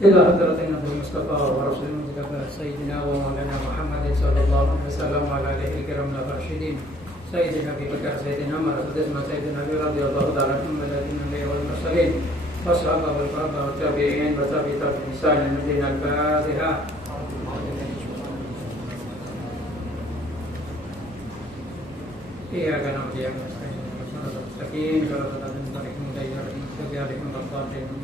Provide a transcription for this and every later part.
إلى حضرة النبي المصطفى ورسول المجتبى سيدنا ومولانا محمد صلى الله عليه وسلم وعلى آله الكرام الراشدين سيدنا أبي بكر سيدنا عمر سيدنا علي رضي الله تعالى عنهم والأنبياء والمرسلين والصحابة والقرابة والتابعين وتابعي بإحسان إلى يوم الدين. الفاتحة. إياك نعبد وإياك نستعين اهدنا الصراط المستقيم صراط الذين أنعمت عليهم غير المغضوب عليهم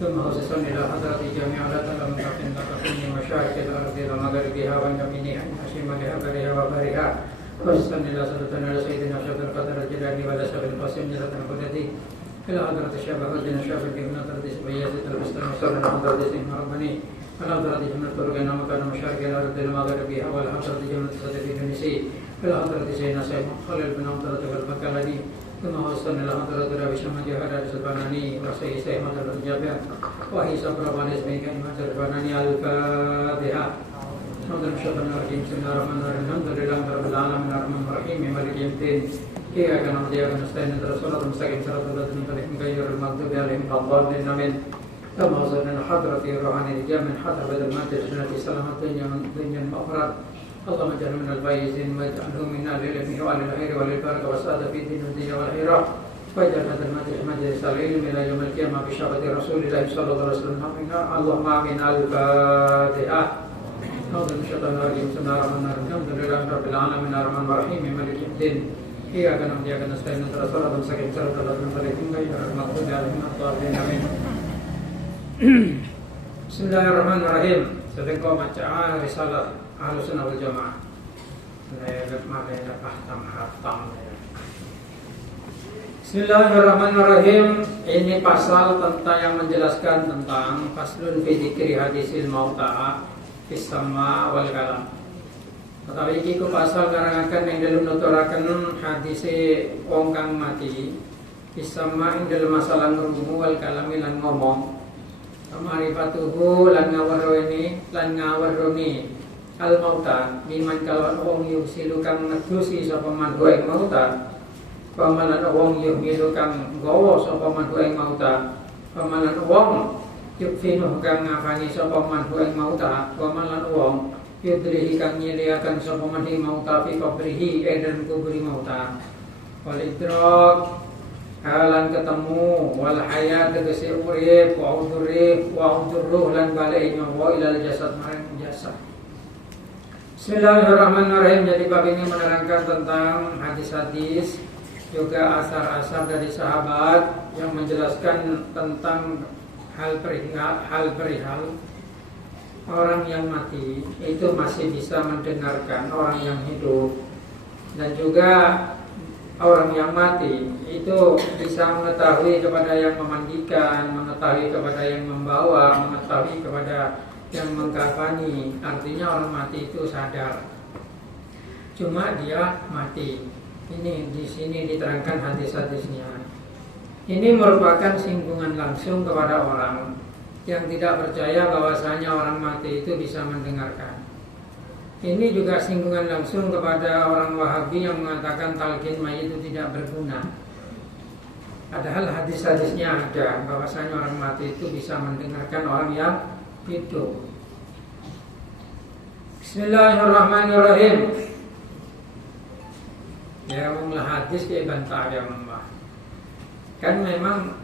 ثم خصصا إلى حضرة جميع الأطراف المتقين لكن مشارق الأرض ومغاربها ويمينها وشمالها برها وبرها خصصا إلى سلطان سيدنا شيخ القدر الجيلاني ولا شيخ القاسم جلالة القدري إلى حضرة الشيخ حسن الشافعي بن حضرة سبيازة المستمع صلى الله عليه وسلم ربني على حضرة جميع الطرقين ومكان مشارق الأرض ومغاربها ولا حضرة جميع الصدر النسي إلى حضرة سيدنا سيد خليل بن حضرة البكالاني ثم وصلنا إلى حضرة ربي شمال جهاد السلطاني وسيد سيد حضرة الجابر وهي صبر بني اسمه كلمة السلطاني. الفاتحة. الحمد لله بسم الله الرحمن الرحيم الحمد لله رب العالمين الرحمن الرحيم مالك يوم الدين إياك نعبد وإياك نستعين اهدنا الصراط المستقيم صراط الذين أنعمت عليهم غير المغضوب عليهم ولا الضالين آمين. ثم وصلنا إلى حضرة روحاني رجال من حضرة بدر المجلس التي سلمت الدنيا المؤخرة اللهم اجعلنا من الفائزين واجعله منا للعلم وللخير وللبركة والسعادة في الدين والدنيا والآخرة واجعل هذا المجلس مجلس العلم إلى يوم القيامة بشفاعة رسول الله صلى الله عليه وسلم. اللهم آمين. الفاتحة. أعوذ بالله من الشيطان الرجيم بسم الله الرحمن الرحيم الحمد لله رب العالمين الرحمن الرحيم مالك يوم الدين إياك نعبد وإياك نستعين اهدنا الصراط المستقيم صراط الذين أنعمت عليهم غير المغضوب عليهم ولا الضالين آمين. Bismillahirrahmanirrahim. Sedang kau baca risalah Ahlussunnah wal Jamaah. Bismillahirrahmanirrahim. Ini pasal tentang yang menjelaskan tentang faslun fi dzikri hadisil mauta fis sama wal kalam. Tetapi iki ku pasal karangaken yang dalam nuturaken hadise wong kang mati fis sama ing dalam masalah ngrungu wal kalam lan ngomong. Ma'rifatuhu lan ngawaroni al mauta biman kalawan wong yusilu kang negusi sapa man ing mauta pamalan wong yumilu kang gawa sapa man ing mauta pamalan wong yukfinu kang ngafani sapa man ing mauta pamalan wong yudrihi kang nyiliakan sapa man ing mauta fi qabrihi dan kubri mauta wal idrak halan ketemu wal hayat tegese urip wa udurruh lan balik nyawa ilal jasad maring jasad. Bismillahirrahmanirrahim. Jadi bab ini menerangkan tentang hadis-hadis juga asar-asar dari sahabat yang menjelaskan tentang hal perihal orang yang mati itu masih bisa mendengarkan orang yang hidup, dan juga orang yang mati itu bisa mengetahui kepada yang memandikan, mengetahui kepada yang membawa, mengetahui kepada yang mengkafani. Artinya orang mati itu sadar, cuma dia mati. Ini di sini diterangkan hadis-hadisnya. Ini merupakan singgungan langsung kepada orang yang tidak percaya bahwasanya orang mati itu bisa mendengarkan. Ini juga singgungan langsung kepada orang Wahabi yang mengatakan talqin mayit itu tidak berguna. Padahal hadis-hadisnya ada bahwasanya orang mati itu bisa mendengarkan orang yang hidup. Bismillahirrahmanirrahim. Ya, menglah hadis ke bantah ya mama. Kan memang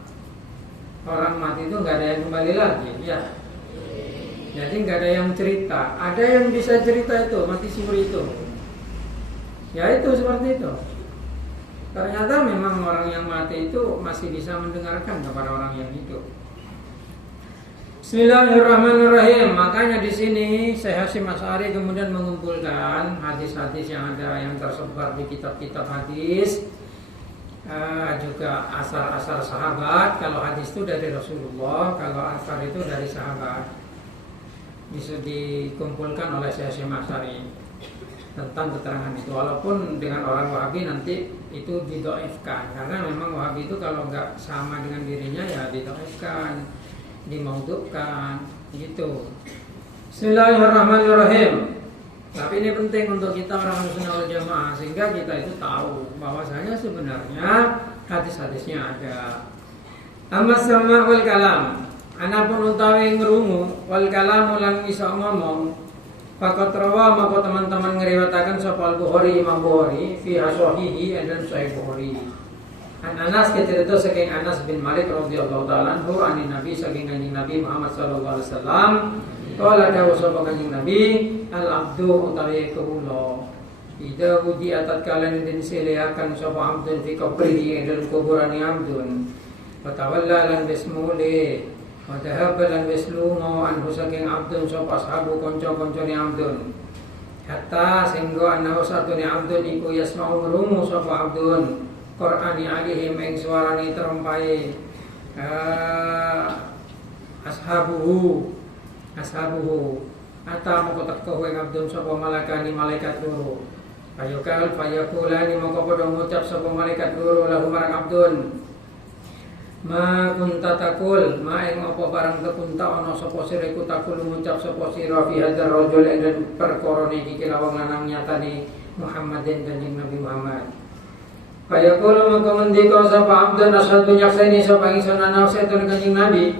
orang mati itu nggak ada yang kembali lagi, ya. Jadi nggak ada yang cerita. Ada yang bisa cerita itu mati suri itu. Ya itu seperti itu. Ternyata memang orang yang mati itu masih bisa mendengarkan kepada orang yang hidup. Bismillahirrahmanirrahim. Makanya di sini Syekh Hasyim Asy'ari kemudian mengumpulkan hadis-hadis yang ada yang tersebar di kitab-kitab hadis, juga asar-asar sahabat. Kalau hadis itu dari Rasulullah, kalau asar itu dari sahabat. Bisa dikumpulkan oleh Syekh Hasyim Asy'ari tentang keterangan itu. Walaupun dengan orang Wahabi nanti itu didhaifkan, karena memang Wahabi itu kalau nggak sama dengan dirinya ya didhaifkan, dimaudhu'kan gitu. Bismillahirrahmanirrahim. Tapi ini penting untuk kita orang Ahlussunnah wal Jamaah, sehingga kita itu tahu bahwasanya sebenarnya hadis-hadisnya ada. Amma sama wal kalam. Anapun utawi ngrungu wal kalamu lan iso ngomong faqat rawa maka teman-teman ngriwayataken sapa Al-Bukhari Imam Bukhari fi sahihi dan Sahih Bukhari. An Anas kecerita saking Anas bin Malik radhiyallahu taala anhu anin Nabi saking kanjeng Nabi Muhammad sallallahu alaihi wasallam qala dawu sapa kanjeng Nabi al abdu utawi kawula ida uji atat kalian den seleakan sapa abdun fi qabrihi dalam kuburane abdun fatawalla lan bismule Wadahaba lan wislungo anhu saking abdun sapa ashabu konco-koncone abdun. Hatta sehingga anahu satune abdun iku yasma'u ngrungu sapa abdun Qur'ani alihim ing suarane terompae ashabuhu ata moko teko ing abdun sapa malaikat loro. Fayakulani moko padha ngucap sapa malaikat loro lahu marang abdun Ma kunta takul ma ing apa barang tepunta ana sapa sira iku takul ngucap sapa sira fi hadzal rajul ing perkara niki kelawang lanang nyatane Muhammadin kanjeng Nabi Muhammad. Kaya kula mongko ngendika sapa abdun asyhadu nyakseni sapa ingsun ana setun kanjeng Nabi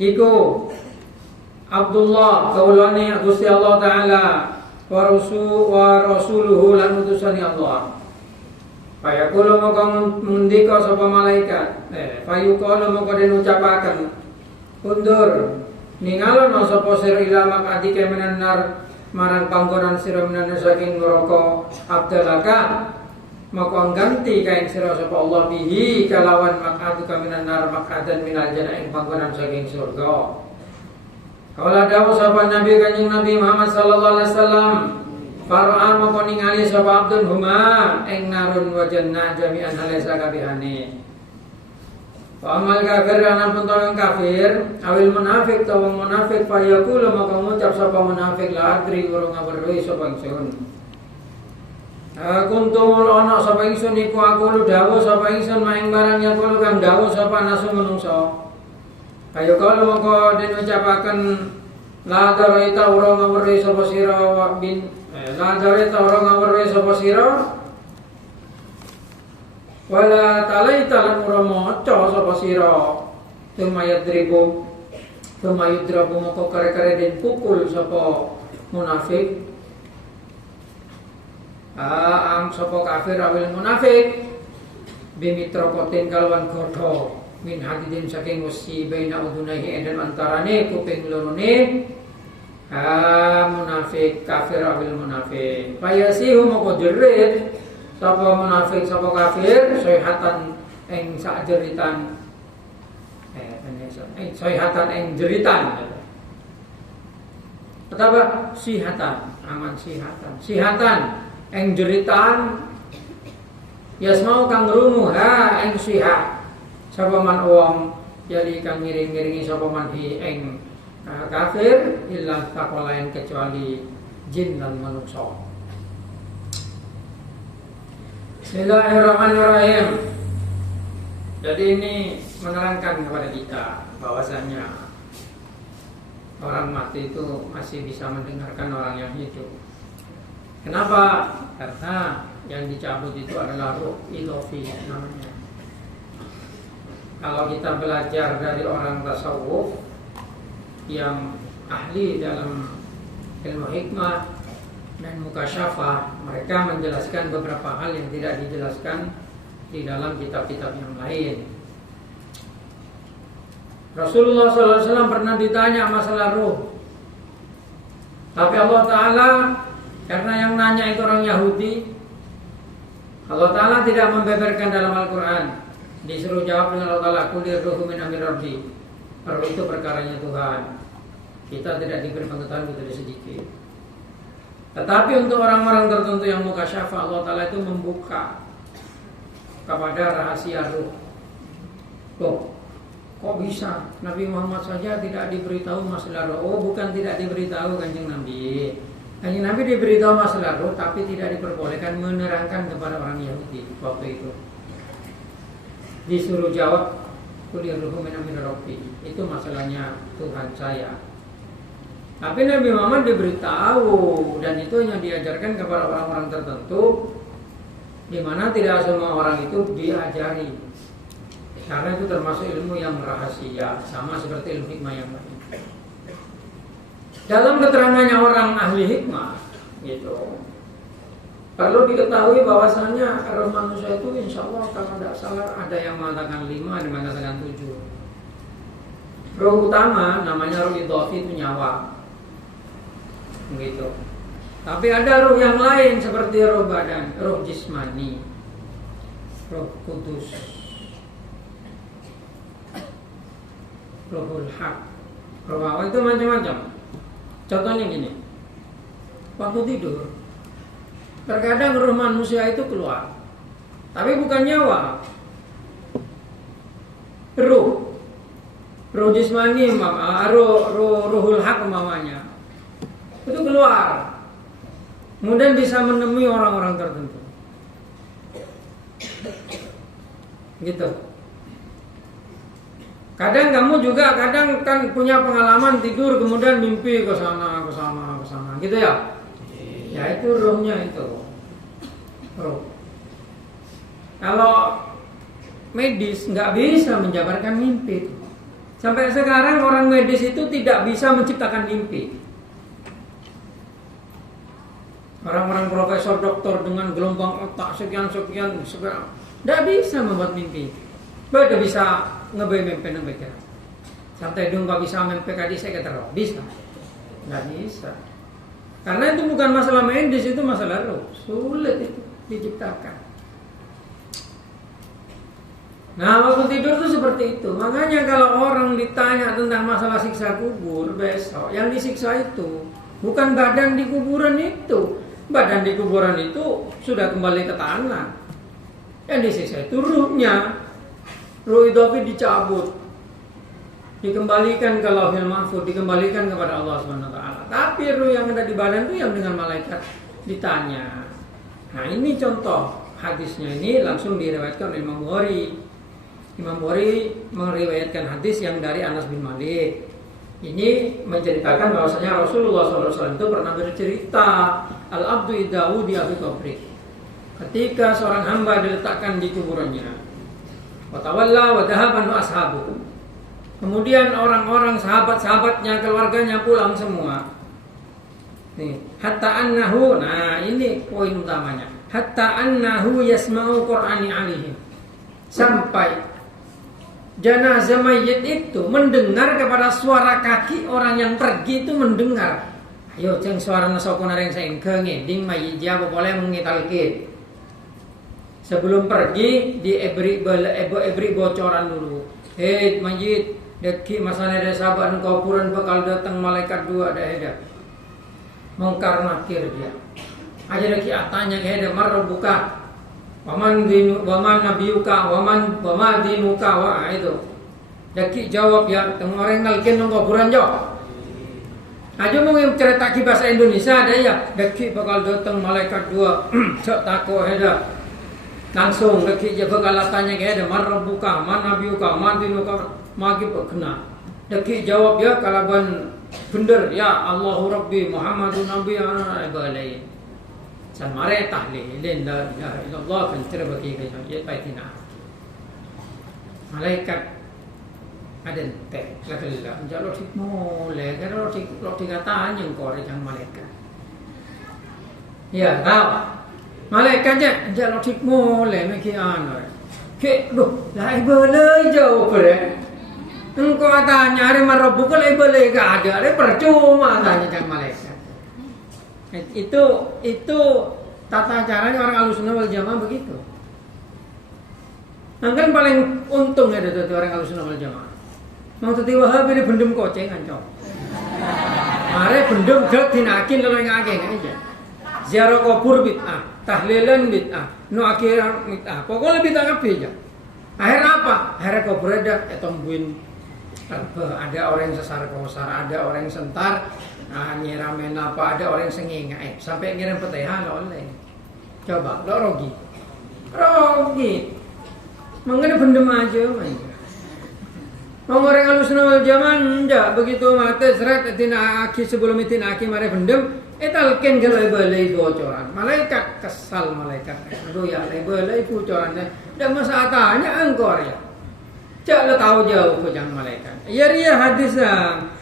iku Abdullah kaulane Gusti Allah taala wa rasuluhu lan utusane Allah. Fayaqulu maka mundika sapa malaikat fayuqulu maka den ucapaken undur ningalon sapa sira ila makati kemenan nar marang panggonan sira menan saking neraka abdalaka maka ganti kain sira sapa Allah bihi kalawan makatu kemenan nar makadan minal jannah ing panggonan saking surga. Kala dawuh sapa Nabi kanjeng Nabi Muhammad sallallahu alaihi wasallam Far'a maka ningali sapa abdun huma ing narun wa jannah jami'an halasa kabehane. Wa amal kafir ana pun tawang kafir awil munafik tawang munafik fa yaqulu maka ngucap sapa munafik la adri urung ngaweruhi sapa ingsun. Kuntum ana sapa ingsun iku aku dawuh sapa ingsun maing barang yaqulu kang dawuh sapa nasu menungso. Kaya kalau maka den ucapaken la daraita urung ngaweruhi sapa sira wa bin Nadare ta orang ngawurwe sapa sira wala talaita lan ora maca sapa sira tumayadribu moko kare-kare den pukul sapa munafik ang sapa kafir awil munafik bimitra kotin kalwan godho min hadidin saking wesi baina udunaihi dan antarane kuping lorone munafik kafir awil munafik payasihu moko jerit sapa munafik sapa kafir sayhatan ing sak jeritan sayhatan ing jeritan apa sihatan aman sihatan ing jeritan yasmau kang rungu ing sihat sapa man wong jadi kang ngiring-ngiringi sapa man ing kafir illa taqalain kecuali jin dan manusia. Bismillahirrahmanirrahim. Jadi ini menerangkan kepada kita bahwasanya orang mati itu masih bisa mendengarkan orang yang hidup. Kenapa? Karena yang dicabut itu adalah ruh ilofi namanya. Kalau kita belajar dari orang tasawuf yang ahli dalam ilmu hikmah dan mukasyafah, mereka menjelaskan beberapa hal yang tidak dijelaskan di dalam kitab-kitab yang lain. Rasulullah SAW pernah ditanya masalah ruh, tapi Allah Ta'ala karena yang nanya itu orang Yahudi, Allah Ta'ala tidak membeberkan dalam Al-Quran. Disuruh jawab dengan Allah Ta'ala kulir ruhu min amri rabbi. Kalau itu perkaranya Tuhan, kita tidak diberi pengetahuan kecuali sedikit. Tetapi untuk orang-orang tertentu yang mukasyafah, Allah Ta'ala itu membuka kepada rahasia ruh. Kok bisa Nabi Muhammad saja tidak diberitahu masalah ruh? Oh, bukan tidak diberitahu Kanjeng Nabi. Kanjeng Nabi diberitahu masalah ruh, tapi tidak diperbolehkan menerangkan kepada orang Yahudi waktu itu. Disuruh jawab kulir ruhu min amri rabbi. Itu masalahnya Tuhan saya. Tapi Nabi Muhammad diberitahu, dan itu hanya diajarkan kepada orang-orang tertentu, di mana tidak semua orang itu diajari. Karena itu termasuk ilmu yang rahasia, sama seperti ilmu hikmah yang lain. Dalam keterangannya orang ahli hikmah, gitu, perlu diketahui bahwasanya roh manusia itu insya Allah kalau tidak salah ada yang mengatakan 5, ada yang mengatakan 7. Roh utama namanya roh idhofi, itu nyawa, gitu. Tapi ada roh yang lain seperti roh badan, roh jismani, roh kudus, rohul haq, roh awal, itu macam-macam. Contohnya gini, waktu tidur terkadang roh manusia itu keluar, tapi bukan nyawa. Roh jismani, rohul haq umpamanya, itu keluar, kemudian bisa menemui orang-orang tertentu, gitu. Kadang kamu juga kadang kan punya pengalaman tidur kemudian mimpi ke sana, gitu ya. Ya itu rohnya itu. Roh. Kalau medis nggak bisa menjabarkan mimpi. Sampai sekarang orang medis itu tidak bisa menciptakan mimpi. Orang-orang profesor doktor dengan gelombang otak sekian tidak bisa membuat mimpi. Beda bisa ngebay mimpi. Sampai dong nggak bisa mimpi kadi saya kata roh bisa, nggak bisa. Karena itu bukan masalah medis, itu masalah roh. Sulit itu diciptakan. Nah, waktu tidur itu seperti itu. Makanya kalau orang ditanya tentang masalah siksa kubur besok, yang disiksa itu bukan badan di kuburan itu. Badan di kuburan itu sudah kembali ke tanah. Yang disiksa itu ruhnya. Ruh itu dicabut, dikembalikan ke Lauhil Mahfuz, dikembalikan kepada Allah SWT. Tapi ruh yang ada di badan itu yang dengan malaikat ditanya. Nah ini contoh hadisnya, ini langsung diriwayatkan oleh Imam Bukhari. Imam Bukhari meriwayatkan hadis yang dari Anas bin Malik. Ini menceritakan bahwasanya Rasulullah SAW itu pernah bercerita, Al-abdu iddawu di afi qabri. Ketika seorang hamba diletakkan di kuburannya, wa tawalla wa dhahaban ashabu. Kemudian orang-orang sahabat-sahabatnya, keluarganya pulang semua. Nih, hatta annahu, nah ini poin utamanya. Hatta annahu yasma'u Qur'ani alaihi. Sampai jenazah mayit itu mendengar kepada suara kaki orang yang pergi itu mendengar. Ayo ceng suara nasokona yang saya ngeding mayit dia boleh mengitalkin. Sebelum pergi diberi bocoran dulu. Hei mayit, deki masalah ada sahabat engkau kuburan bakal datang malaikat dua ada. Mungkar nakir dia. Aja deki atanya ada marbuka. Waman nabiyuka waman dinuka wa itu. Deki jawab ya, temu orang ngalkin engkau kuburan jawab. Aja mau cerita bahasa Indonesia ada ya. Deki bakal datang malaikat dua. Cok tako ada. Langsung deki je bakal tanya ada marbuka, man nabiyuka, man dinuka, magi kena. Deki jawab ya kalaban bener ya Allahu Rabbi Muhammadun Nabi alaihi. Samare tahlilin la ilaha illallah kan terbagi ya paitina. Malaikat ada teh lakalla jalo tik mole kalau tik kataan yang kore yang malaikat. Ya, tahu. Malaikatnya jalo tik mole meki anu. Ke duh, lai boleh jauh bre. Engkau tanya hari marabbuka lai boleh enggak ada, ada percuma tanya jangan malaikat. Itu tata caranya orang Ahlussunnah wal Jamaah begitu. Kan paling untung ada tuh orang Ahlussunnah wal Jamaah. Mau tadi Wahabi bendem koceng ancok. Mare bendem gak dinakin kalau ngake aja. Ziarah kubur bid'ah, tahlilan bid'ah, nu akhiran bid'ah. Pokoknya bid'ah kabeh aja. Akhirnya apa? Akhirnya kubur ada etombuin. Ada orang yang sesar kosar, ada orang yang sentar, nyiramen apa, ada orang yang sengingga, sampai ngirim petehan oleh. Coba, lo rogi, mengenai bendem aja, orang Ahlussunnah wal Jamaah enggak begitu mati seret tina aki sebelum itin aki mare bendem, etalken kalau balai bocoran, malaikat kesal malaikat, aduh ya balai bocorannya, dan masalahnya engkor ya. Cak lo tahu jauh kujang malaikat. Ya ria hadis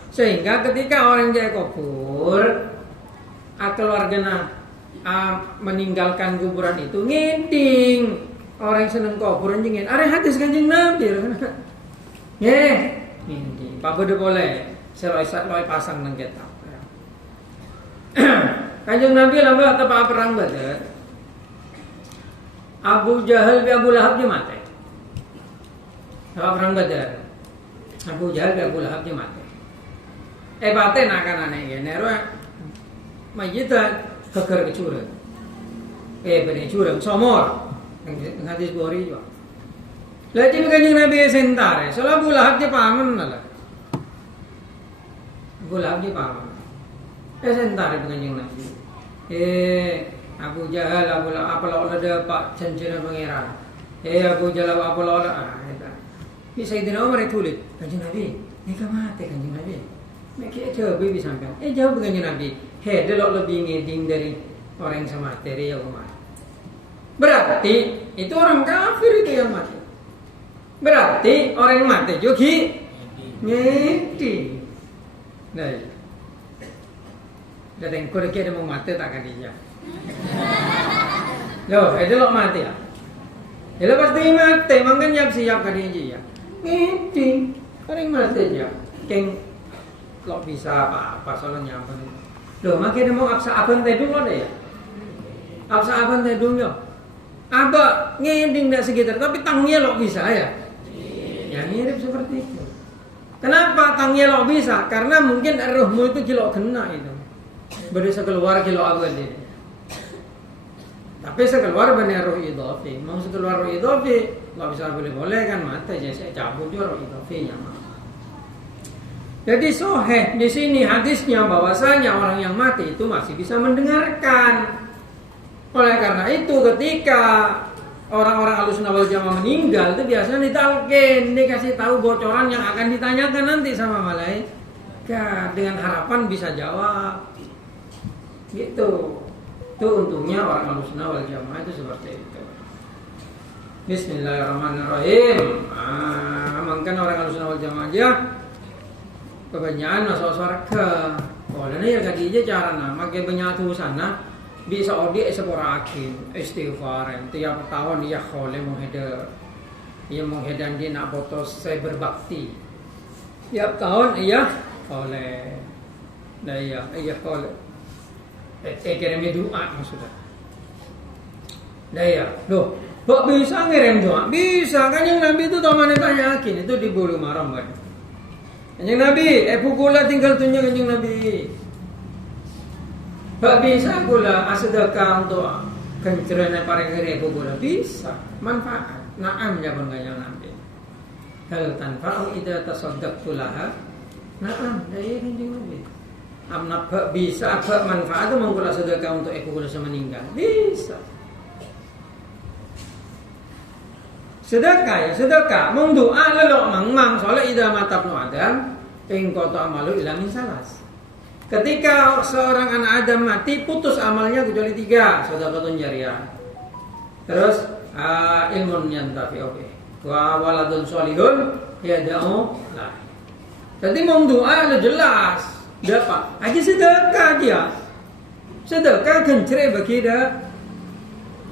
sehingga ketika orang dia kubur, keluarganya meninggalkan kuburan itu ngeding. Orang seneng kuburan jengin. Are hadis kanjeng Nabi. Ngeding. Pak bodo boleh. Seloi pasang nang kitab. Kanjeng Nabi lama tepat perang Badar. Abu Jahal bi Abu Lahab di mati. Perang Badar. Abu Jahal bi Abu Lahab di mati. Bate nak anane ngene ro. Mayita keker kecurang. Bene curang somor. Hadis Bukhari juga. Lagi kanjeng Nabi sentare. Soal Abu Lahab di paman lah. Abu Lahab di paman. Sentare kanjeng Nabi. Abu Jahal, Abu Lahab, apa lawan ada Pak Cancina Pangeran. Abu Jahal, apa lawan ini Sayyidina Umar tulis, kanjeng Nabi, ini mati kanjeng Nabi. Mereka jawab bisa sampai. Jawab kanjeng Nabi. Delok lebih ngeding dari orang yang semati dari yang mati. Berarti itu orang kafir itu yang mati. Berarti orang yang mati juga ngeding. Nah, dan kau ada mau mati tak kan dia? Loh, itu lo mati ya? Ya lo pasti mati, makanya siap kan dia. Ngeding, orang mati aja. Keng lo bisa apa soalnya apa nih? Loh, makanya mau absa abang tedung lo deh ya? Absa abang tedung yo. Abah ngeding dak sekitar, tapi tangnya lo bisa ya? Ya mirip seperti itu. Kenapa tangnya lo bisa? Karena mungkin rohmu itu kilo kena itu. Berisa keluar kilo abad ini. Tapi sekeluar benar roh idhofi. Mau sekeluar roh idhofi, lo bisa boleh kan mati aja saya cabut juga roh idhofinya. Jadi soheh di sini hadisnya bahwasanya orang yang mati itu masih bisa mendengarkan. Oleh karena itu ketika orang-orang Ahlussunnah wal Jamaah meninggal itu biasanya ditalkin, dikasih tahu bocoran yang akan ditanyakan nanti sama malaikat dengan harapan bisa jawab. Gitu. Itu untungnya orang Ahlussunnah wal Jamaah itu seperti itu. Bismillahirrahmanirrahim. Amankan orang Ahlussunnah wal Jamaah aja kebanyakan masuk surga. Oleh ini ya kadinya cara nama ke banyak sana bisa odi seporakin istighfar tiap tahun ya khole menghedar. Ia menghedan dia nak foto saya berbakti. Tiap tahun iya khole. Nah iya khole. Kirim doa maksudnya. Nah ya, loh, kok bisa ngirim doa? Bisa, kan yang Nabi itu tahu mana yakin itu di Bulu Maram kan. Kanjeng Nabi, pukula tinggal tunjuk kanjeng Nabi. Kok bisa pula sedekah untuk kencerana para kiri pukula bisa, manfaat. Naam jawaban kanjeng Nabi. Hal tanfa'u idza tasaddaqtu laha. Naam, dari kanjeng Nabi. Amna bisa apa manfaat itu mengkula sedekah untuk ekor meninggal bisa sedekah ya sedekah mengdoa lelok mang soalnya ida matab no adam ingkoto amalu ila min salas ketika seorang anak Adam mati putus amalnya kecuali 3 sedekatun jariyah terus ilmun yantafi wa waladun sholihun yad'u lah jadi mengdoa jelas dapat aja sedekah dia sedekah kencere bagi dah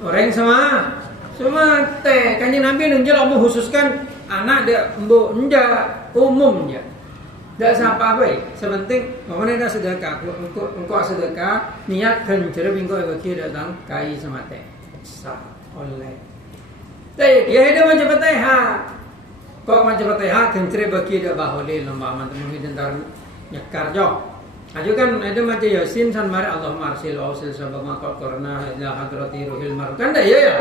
orang semua teh kanjeng Nabi nunjuk mau khususkan anak dia mbok enggak umum ya enggak siapa apa sepenting mana dah sedekah engkau sedekah niat kencere engkau bagi datang kai semate sah oleh teh dia ada macam teh kok macam teh kencere bagi dah bahole lomba mantan hidantar nyekar jo. Ajo kan ada macam Yasin san mari Allah marsil ausil sabab makot korna ila hadrati ruhil mar. Kan dah ya.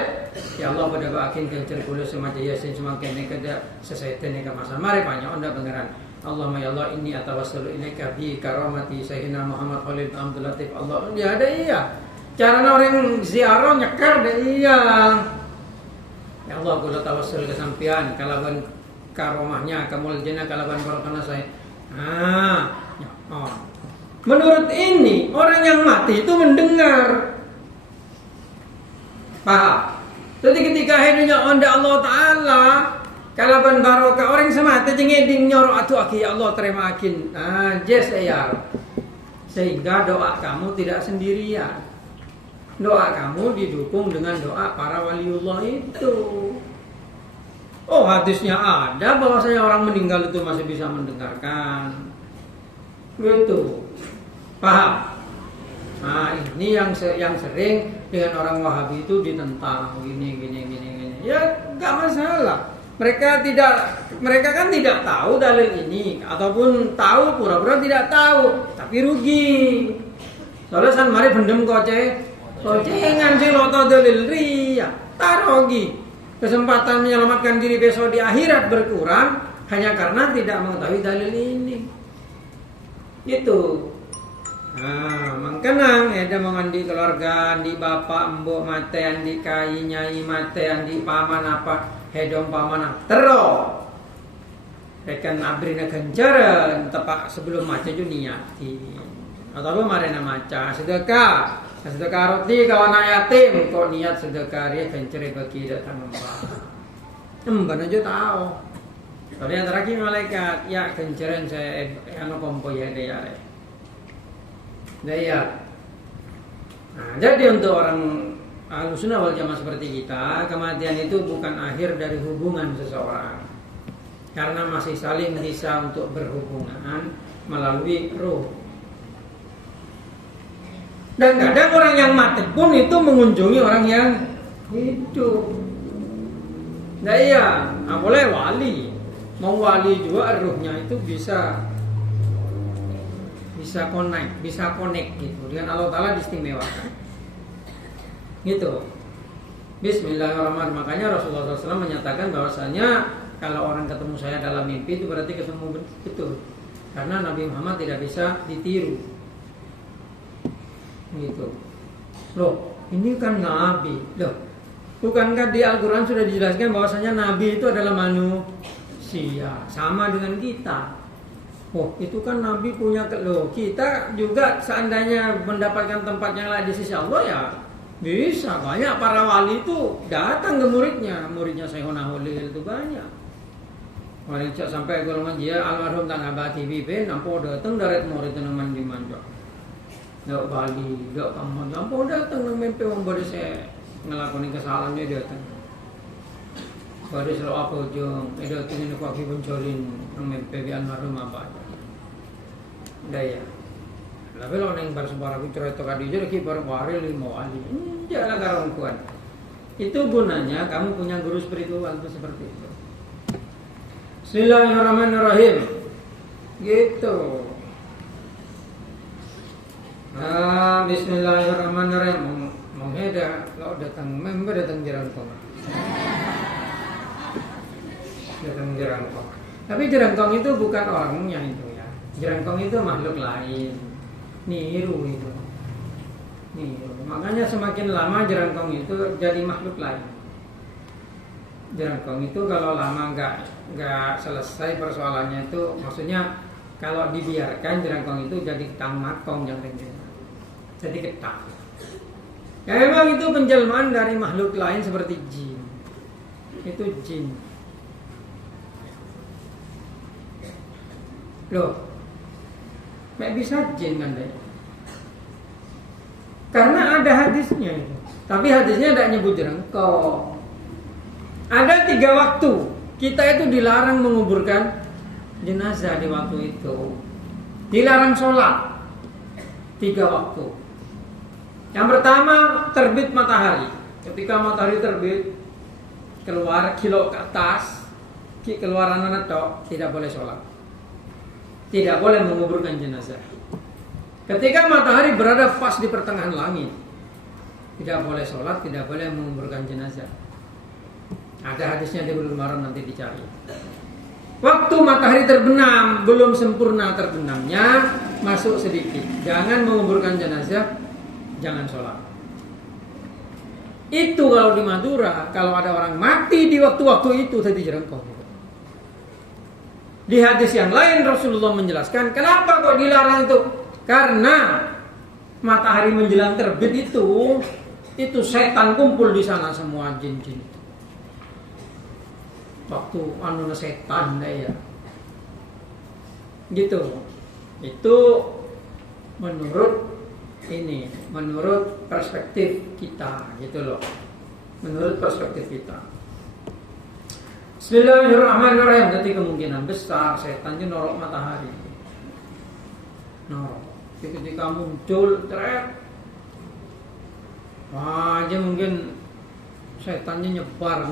Ya Allah pada bakin kencer kulo semacam Yasin semakin nekada sesaiten ka masa mari banyak onda pangeran. Allahumma ya Allah inni atawassalu ilaika bi karamati sayyidina Muhammad Khalil Abdul Latif. Allah dia ada iya. Cara orang ziarah nyekar dah iya. Ya Allah kula tawassul ke sampean kalawan karomahnya kamul jannah kalawan barakana saya. Menurut ini orang yang mati itu mendengar, paham? Jadi ketika hidupnya onda Allah Taala Kalaban barokah orang semata jengeding nyoro atu aki ya Allah terima akin. Yes ya. Sehingga doa kamu tidak sendirian. Doa kamu didukung dengan doa para waliullah itu. Oh hadisnya ada bahwasanya orang meninggal itu masih bisa mendengarkan. Gitu. Paham? Nah ini yang sering dengan orang Wahabi itu ditentang gini. Ya nggak masalah. Mereka kan tidak tahu dalil ini ataupun tahu pura-pura tidak tahu, tapi rugi. Soalnya san mari bendem kocengan sih loto dalil ria, tarogi. Kesempatan menyelamatkan diri besok di akhirat berkurang hanya karena tidak mengetahui dalil ini. Gitu. Nah, mangkenang ada mengandi keluarga, andi bapak, mbok mate, andi kai, nyai mate, andi paman apa, hedong paman terus. Rekan abrina kencaran tepak sebelum maca juniati. Atau marena maca sedekah roti kawan yatim kok niat sedekah dia kencere bagi datang mbak aja tahu. Tapi yang terakhir malaikat ya kencaran saya anu kompo ya dia. Daya. Nah, jadi untuk orang Ahlussunnah wal Jamaah seperti kita, kematian itu bukan akhir dari hubungan seseorang. Karena masih saling bisa untuk berhubungan melalui ruh. Dan kadang orang yang mati pun itu mengunjungi orang yang hidup. Daya, boleh wali. Mau wali juga ruhnya itu bisa connect gitu dengan Allah Ta'ala diistimewakan gitu. Bismillahirrahmanirrahim. Makanya Rasulullah SAW menyatakan bahwasanya kalau orang ketemu saya dalam mimpi itu berarti ketemu betul, karena Nabi Muhammad tidak bisa ditiru gitu. Loh ini kan Nabi, loh bukankah di Al-Quran sudah dijelaskan bahwasanya Nabi itu adalah manusia sama dengan kita. Oh itu kan Nabi punya loh, kita juga seandainya mendapatkan tempat yang lain di sisi Allah ya bisa. Banyak para wali itu datang ke muridnya Sayyidina Holil itu banyak. Orang cak sampai golongan dia almarhum tangga bati bibe nampo datang dari murid teman di manjo. Nggak Bali, nggak kamu nampo datang nang mimpi memberi saya ngelakoni kesalahannya datang. Pada selalu apa jong, datang ini kaki pencolin nang mimpi almarhum apa. Daya. Tapi lo neng bersembara aku cerita tadi jadi kibar waril lima wali. Jangan karungkuan. Itu gunanya kamu punya guru spiritual itu seperti itu. Bismillahirrahmanirrahim. Gitu. Bismillahirrahmanirrahim. Mengheda lo datang member datang jerangkong. Datang jerangkong. Tapi jerangkong itu bukan orangnya itu. Jerangkong itu makhluk lain, niru itu, niru. Makanya semakin lama jerangkong itu jadi makhluk lain. Jerangkong itu kalau lama nggak selesai persoalannya itu, maksudnya kalau dibiarkan jerangkong itu jadi ketang makong yang jadi ketang. Ya memang itu penjelmaan dari makhluk lain seperti jin. Itu jin. Loh. Nggak bisa jin kan deh. Karena ada hadisnya itu. Tapi hadisnya tidak nyebut jerangkong. Ada 3 waktu kita itu dilarang menguburkan jenazah di waktu itu. Dilarang sholat 3 waktu. Yang pertama terbit matahari. Ketika matahari terbit keluar kilo ke atas, keluar anak tok tidak boleh sholat. Tidak boleh menguburkan jenazah. Ketika matahari berada pas di pertengahan langit, tidak boleh sholat, tidak boleh menguburkan jenazah. Ada hadisnya di Bulughul Maram, nanti dicari. Waktu matahari terbenam, belum sempurna terbenamnya, masuk sedikit. Jangan menguburkan jenazah, jangan sholat. Itu kalau di Madura, kalau ada orang mati di waktu-waktu itu tadi jerangkong. Di hadis yang lain Rasulullah menjelaskan kenapa kok dilarang itu. Karena matahari menjelang terbit itu setan kumpul di sana semua jin-jin. waktu anu setan ya. Gitu. Itu menurut perspektif kita gitu loh. Menurut perspektif kita. Bismillahirrahmanirrahim. Jadi kemungkinan besar setan itu norok matahari. Norok. Ketika muncul trek, wah aja mungkin setannya nyebar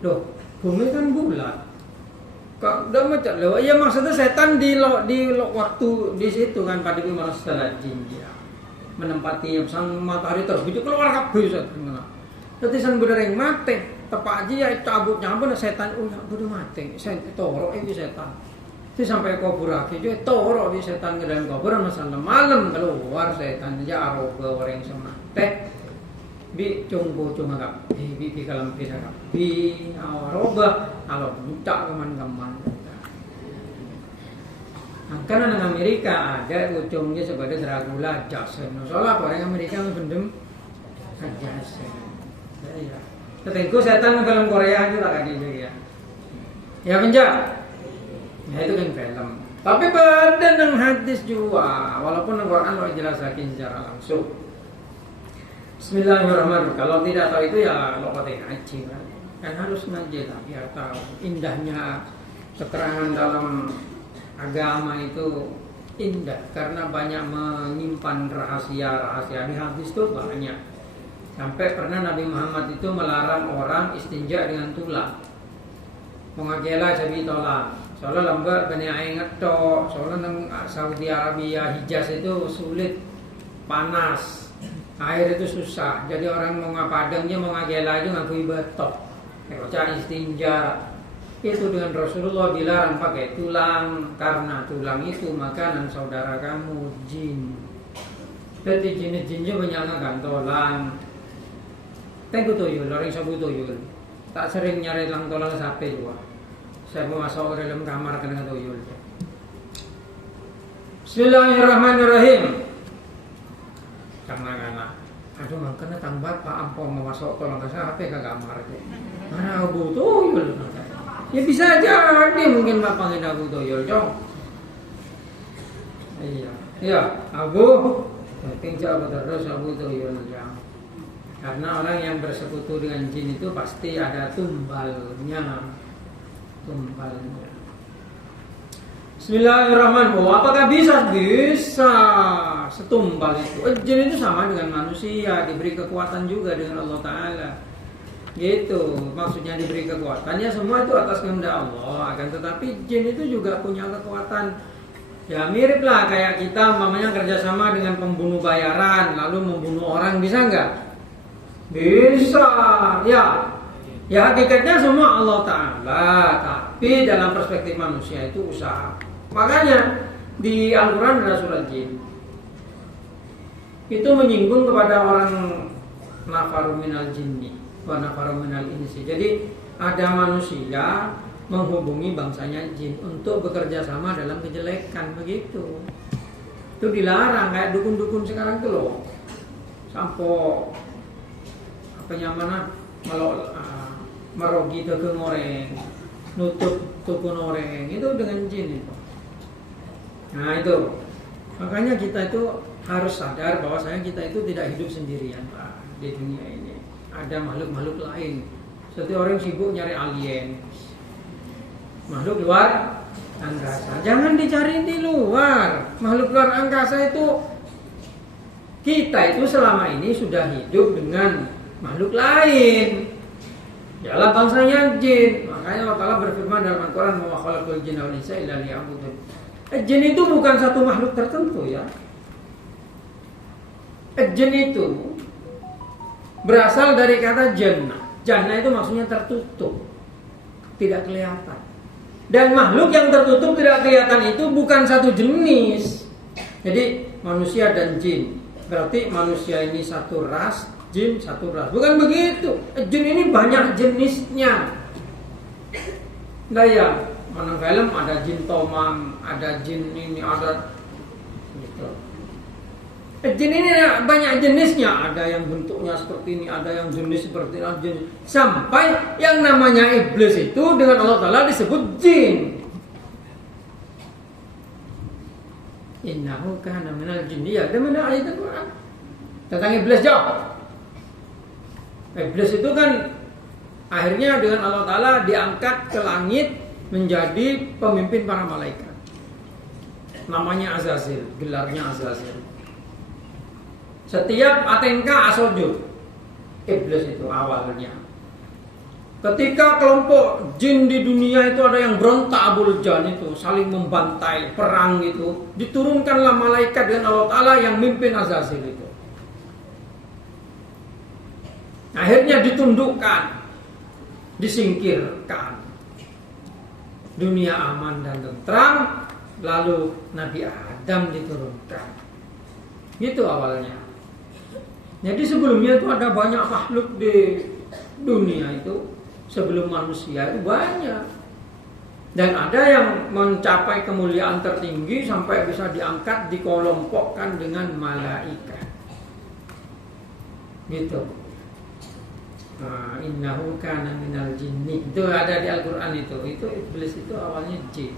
Loh, bumi kan bulat. Kok udah macam lewat? Ya maksudnya setan di waktu di situ kan pada malas jin dia menempati sang matahari terbit keluar kabeh setan. Dadi sang benereng mati, tepak aja ya cabut nyambun setan ya kudu mati. Setan toro iki setan. Itu sampai kuburake juga toro di setan ngedan kubur masalah malam keluar setan aja aroga orang semate. Bi cungbu cuma kap bi kalam pina kap bi awaroba alo buta keman-keman. Karena di Amerika ada ujungnya sebagai Dracula Jason. Soalnya orang Amerika mendem Jason. Ya. Ketika setan film Korea itu tak kayak gitu ya. Ya penjak. Ya itu kan film. Tapi pada nang hadis juga, walaupun Al-Quran lo jelasakin secara langsung. Bismillahirrahmanirrahim. Kalau tidak tahu itu ya lo pakai ngaji kan harus ngaji lah biar tahu indahnya keterangan dalam agama itu indah karena banyak menyimpan rahasia di hadis itu banyak. Sampai pernah Nabi Muhammad itu melarang orang istinja dengan tulang. Mengagela jadi tolak. Soalnya lambat banyak ingat toh. Soalnya nang Saudi Arabia Hijaz itu sulit, panas. Air itu susah, jadi orang mau ngapadangnya mau ngagela aja ngakui betok. Cari istinja itu dengan Rasulullah dilarang pakai tulang karena tulang itu makanan saudara kamu jin. Jadi jenis-jenisnya banyak gantolan. Tengku tuyul, orang sabu tuyul. Tak sering nyari lang tolang sapi juga. Saya mau masuk ke dalam kamar kena tuyul. Bismillahirrahmanirrahim. Karena aduh makanya tambah Pak Ampong mau masuk tolong kasih HP ke kamar itu. Mana abu tuyul? Ya bisa jadi mungkin mapangin abu tuyul, Cong. Iya, abu. Tinggal terus abu tuyul, Cong. Karena orang yang bersekutu dengan jin itu pasti ada tumbalnya. Bismillahirrahmanirrahim. Apakah bisa? Bisa. Setumbal itu. Jin itu sama dengan manusia, diberi kekuatan juga dengan Allah Ta'ala. Gitu. Maksudnya diberi kekuatan. Ya semua itu atas kehendak Allah. Akan tetapi jin itu juga punya kekuatan. Ya mirip lah kayak kita mamanya kerjasama dengan pembunuh bayaran lalu membunuh orang, bisa nggak? Bisa. Ya hakikatnya semua Allah Ta'ala. Tapi dalam perspektif manusia itu usaha. Makanya di Al-Quran ada surat jin itu menyinggung kepada orang nafaru minal jinni wa nafaru minal insi. Jadi ada manusia menghubungi bangsanya jin untuk bekerja sama dalam kejelekan, begitu. Itu dilarang kayak dukun-dukun sekarang itu loh. Sampo apa mana kalau merogi dagang orang, nutup tukun orang itu dengan jin itu. Nah itu makanya kita itu harus sadar bahwasanya kita itu tidak hidup sendirian Pak di dunia ini. Ada makhluk-makhluk lain. Seperti orang sibuk nyari alien, makhluk luar angkasa. Jangan dicari di luar. Makhluk luar angkasa itu kita itu selama ini sudah hidup dengan makhluk lain. Yalah bangsanya jin. Makanya Allah Ta'ala berfirman dalam Al-Quran, "Wa khalaqal jinna wal insa illa liya'budun." Jin itu bukan satu makhluk tertentu ya. Jin itu berasal dari kata jannah. Jannah itu maksudnya tertutup, tidak kelihatan. Dan makhluk yang tertutup tidak kelihatan itu bukan satu jenis. Jadi manusia dan jin, berarti manusia ini satu ras, jin satu ras. Bukan begitu. Jin ini banyak jenisnya. Nah ya, mana film ada jin tomang, ada jin ini, ada gitu. Jin ini banyak jenisnya, ada yang bentuknya seperti ini, ada yang jenis seperti ini, sampai yang namanya iblis itu dengan Allah Ta'ala disebut jin. Innahu kana minal jinni, ada mana ayat Al-Quran tentang iblis jauh. Iblis itu kan akhirnya dengan Allah Ta'ala diangkat ke langit menjadi pemimpin para malaikat. Namanya Azazil, gelarnya Azazil. Setiap atengka asojud, iblis itu awalnya. Ketika kelompok jin di dunia itu ada yang berontak Abul Jan itu, saling membantai, perang itu, diturunkanlah malaikat dengan Allah Ta'ala yang mimpin Azazil itu. Akhirnya ditundukkan, disingkirkan. Dunia aman dan tentram, lalu Nabi Adam diturunkan. Gitu awalnya. Jadi sebelumnya itu ada banyak makhluk di dunia itu, sebelum manusia itu banyak. Dan ada yang mencapai kemuliaan tertinggi sampai bisa diangkat, dikelompokkan dengan malaikat. Gitu. Innahu kana minal jinni. Itu ada di Al-Quran itu iblis itu awalnya jin.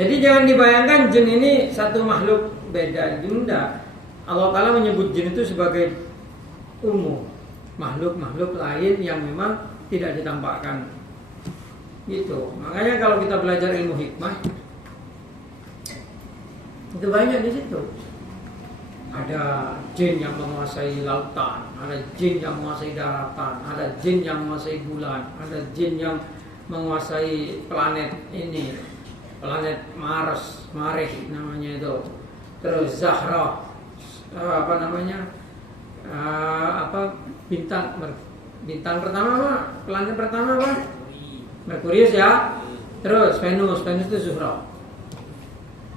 Jadi jangan dibayangkan jin ini satu makhluk beda. Bunda. Allah Ta'ala menyebut jin itu sebagai umum, makhluk-makhluk lain yang memang tidak ditampakkan. Gitu. Makanya kalau kita belajar ilmu hikmah, itu banyak di situ. Ada jin yang menguasai lautan, ada jin yang menguasai daratan, ada jin yang menguasai bulan, ada jin yang menguasai planet ini, planet Mars, Marih namanya itu. Terus Zahra, apa namanya? Bintang pertama apa? Planet pertama apa? Merkurius ya. Terus Venus itu Zuhra.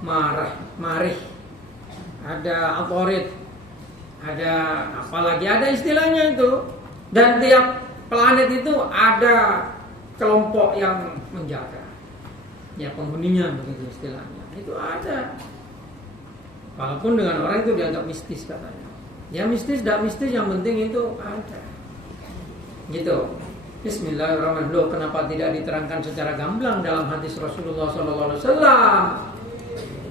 Marih. Ada Autorit. Ada apalagi ada istilahnya itu. Dan tiap planet itu ada kelompok yang menjaga. Ya penghuninya begitu istilahnya. Itu ada. Walaupun dengan orang itu dianggap mistis katanya. Ya mistis, tidak mistis, yang penting itu ada. Gitu. Bismillahirrahmanirrahim. Kenapa tidak diterangkan secara gamblang dalam hadis Rasulullah SAW?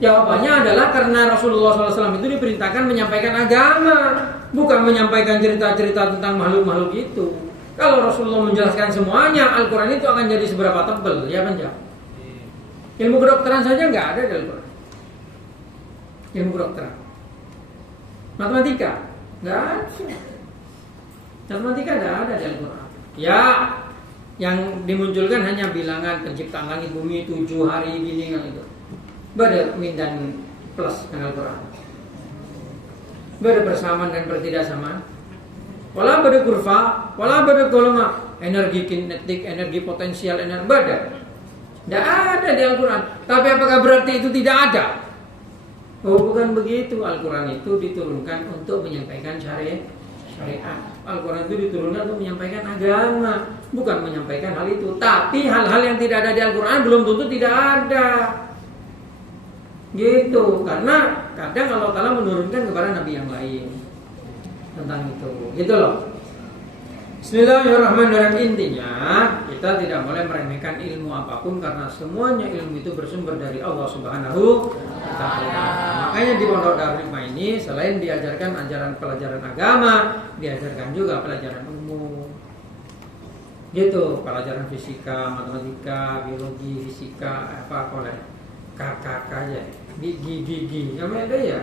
Jawabannya adalah karena Rasulullah SAW itu diperintahkan menyampaikan agama, bukan menyampaikan cerita-cerita tentang makhluk-makhluk itu. Kalau Rasulullah menjelaskan semuanya, Al-Quran itu akan jadi seberapa tebal, ya kan ya? Ilmu kedokteran saja nggak ada di Al-Quran. Ilmu kedokteran, matematika nggak ada. Matematika nggak ada di Al-Quran. Ya, yang dimunculkan hanya bilangan penciptaan langit bumi 7 hari gini kan itu. Beda min dan plus dengan Al-Quran. Beda persamaan dan pertidaksamaan. Wala beda kurva, wala beda golongan energi kinetik, energi potensial, energi beda. Tidak ada di Al-Quran. Tapi apakah berarti itu tidak ada? Oh, bukan begitu. Al-Quran itu diturunkan untuk menyampaikan syariat. Al-Quran itu diturunkan untuk menyampaikan agama, bukan menyampaikan hal itu. Tapi hal-hal yang tidak ada di Al-Quran belum tentu tidak ada. Gitu. Karena kadang Allah Ta'ala menurunkan kepada nabi yang lain tentang itu. Gitu loh. Bismillahirrahmanirrahim. Intinya kita tidak boleh meremehkan ilmu apapun, karena semuanya ilmu itu bersumber dari Allah Subhanahu wa Ta'ala. Makanya di Pondok Darul Hikmah ini selain diajarkan pelajaran agama, diajarkan juga pelajaran umum. Gitu, pelajaran fisika, matematika, biologi, fisika, KKK aja. Gigi. Namanya ada ya?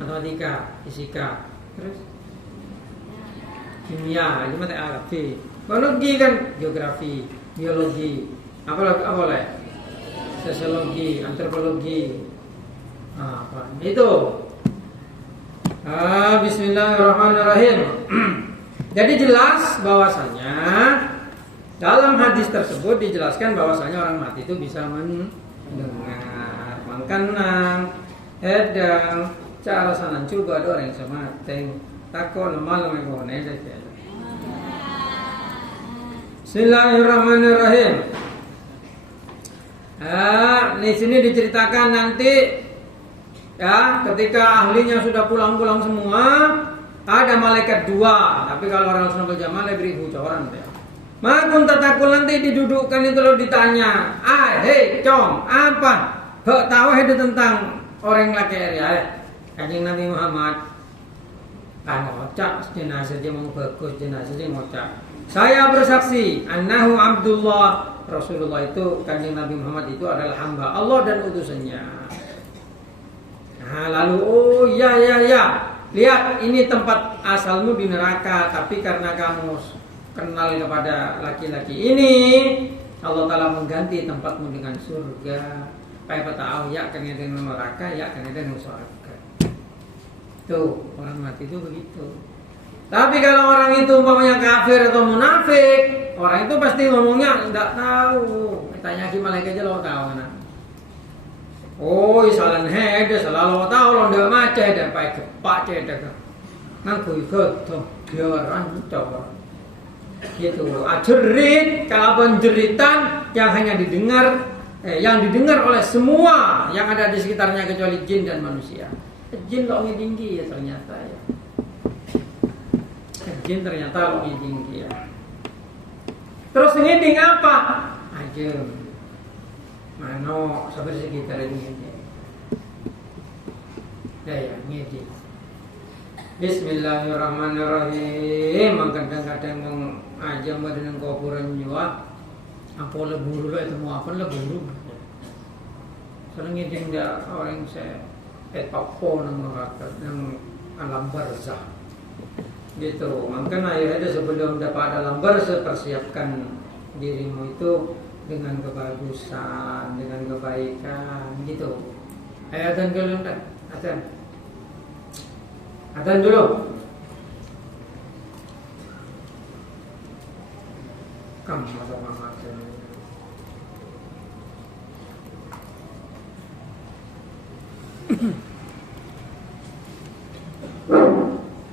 Matematika, fisika. Terus kimia, ini mata Arabi. Biologi kan geografi, biologi, apa lah? Sosiologi, antropologi. Apa? Itu. Bismillahirrahmanirrahim. Jadi jelas bahwasanya dalam hadis tersebut dijelaskan bahwasanya orang mati itu bisa mendengar, mangkanang, edang, cara sanan juga ada orang yang sama teng takut lemah ngone saja. Bismillahirrahmanirrahim. Di sini diceritakan nanti Ya, ketika ahlinya sudah pulang-pulang semua, ada malaikat 2. Tapi kalau orang sunnah wal jamaah beri bocoran ya. Makun tatakul nanti didudukkan itu lalu ditanya, hei com, apa? Hak tahu itu tentang orang laki ya. Kanjeng Nabi Muhammad kan ngocak jenazah dia mau bagus jenazah dia ngocak. Saya bersaksi annahu Abdullah, Rasulullah itu kanjeng Nabi Muhammad itu adalah hamba Allah dan utusannya. Nah, lalu oh ya, lihat ini tempat asalmu di neraka, tapi karena kamu kenal kepada laki-laki ini, Allah Ta'ala mengganti tempatmu dengan surga. Supaya tahu ya kan ada neraka, ya kan ada surga. Tuh, orang mati itu begitu. Tapi kalau orang itu umpamanya kafir atau munafik, orang itu pasti ngomongnya enggak tahu. Tanya ki malaikat aja lo tahu nah. Oh, salah hede, salah lo tahu lo ndak maca dan pai kepak cedek. Nang kuwi tuh biaran coba. Gitu. Jerit, kalau penjeritan yang hanya didengar yang didengar oleh semua yang ada di sekitarnya kecuali jin dan manusia. Jin lo tinggi ya ternyata ya. Jin ternyata lo tinggi ya. Terus ngeding apa? Aja. Mano sabar sekitar ini. Ya ngeding. Bismillahirrahmanirrahim. Kadang-kadang mau aja dengan kuburan juga. Apa leburu lo itu mau apa leburu? Sering ngeding dah orang saya papo nang neraka nang alam barzah gitu. Makanya akhirnya sebelum dapat alam barzah persiapkan dirimu itu dengan kebagusan, dengan kebaikan gitu. Ayo adzan dulu dah. Adzan dulu. Kamu sama-sama.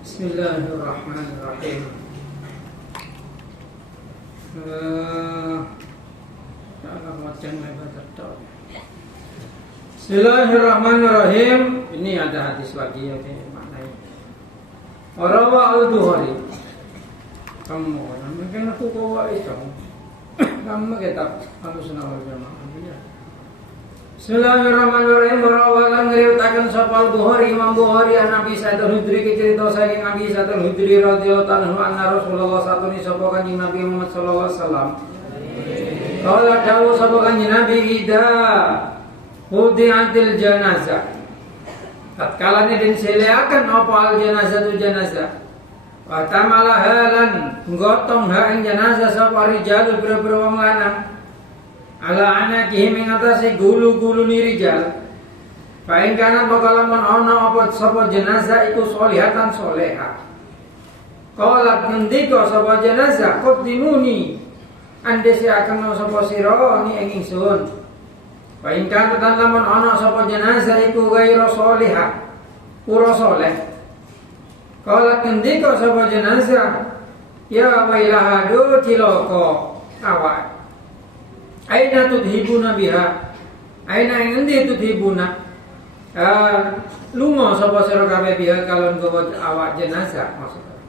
Bismillahirrahmanirrahim. Bismillahirrahmanirrahim. Ini ada hadis lagi ya maknanya. Rawa al-Bukhari. Kamu mungkin aku bawa itu. Kamu kita kamu sunnah wal jamaah. Bismillahirrahmanirrahim. Rawalan ngriwayataken sapa Al-Bukhari Imam Bukhari an Nabi Sa'id al-Khudri cerita saking Nabi Sa'id al-Khudri radhiyallahu anhu anna Rasulullah satuni sapa kanjeng Nabi Muhammad sallallahu alaihi wasallam. Kala dawuh sapa kanjeng Nabi ida hudiatil janazah. Tatkala den seleaken apa al janazah tu janazah. Wa tamala halan nggotong ha ing janazah sapa rijal boro-boro wong lanang. Ala anakih mengatasi gulu-gulu ni rijal. Paling kanan bakalan ono apa sapa jenazah iku solihatan soleha. Qalat ngendika sapa jenazah qaddimuni andese akan sapa sira ni ing ingsun. Paling kanan lamun ono sapa jenazah iku gairo soliha. Ura soleh. Qalat ngendika sapa jenazah ya wailaha do cilaka awak. Aina tudhibuna biha. Aina ing endi tudhibuna? Lunga sapa sira kabeh biha kalon gawa awak jenazah maksudnya.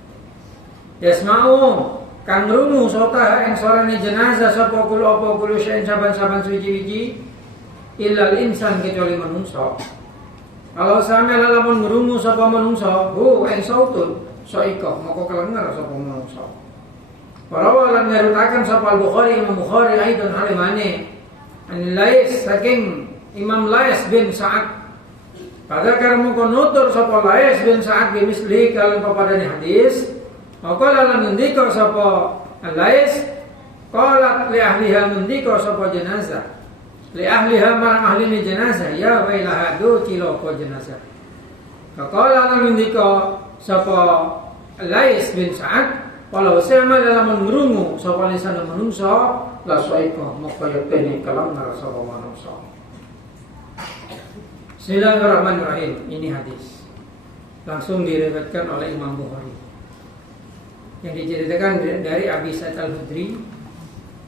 Yasma'u kang rungu sota ing sorane jenazah sapa kula apa kula sing saban-saban suci-suci illal insan kecuali manungsa. Kalau sampe lamun ngrungu sapa manungsa, ing sautun saika moko kelengar sapa manungsa. Parawalan ngarutakan sapa Al-Bukhari Imam Bukhari aidon halimane an Lais saking Imam Lais bin Sa'ad. Pada karmu konutur sapa Lais bin Sa'ad bi misli kalan papadane hadis. Maka lan ngendika sapa Lais qalat li ahliha ngendika sapa jenazah. Li ahliha marang ahline jenazah ya wailaha do cilaka jenazah. Qala lan ngendika sapa Lais bin Sa'ad walau sama dalam mengrungu sapa lisan manungsa la saika maka yakene kalam sapa manungsa. Bismillahirrahmanirrahim. Ini hadis langsung diriwayatkan oleh Imam Bukhari yang diceritakan dari Abi Sa'id al-Khudri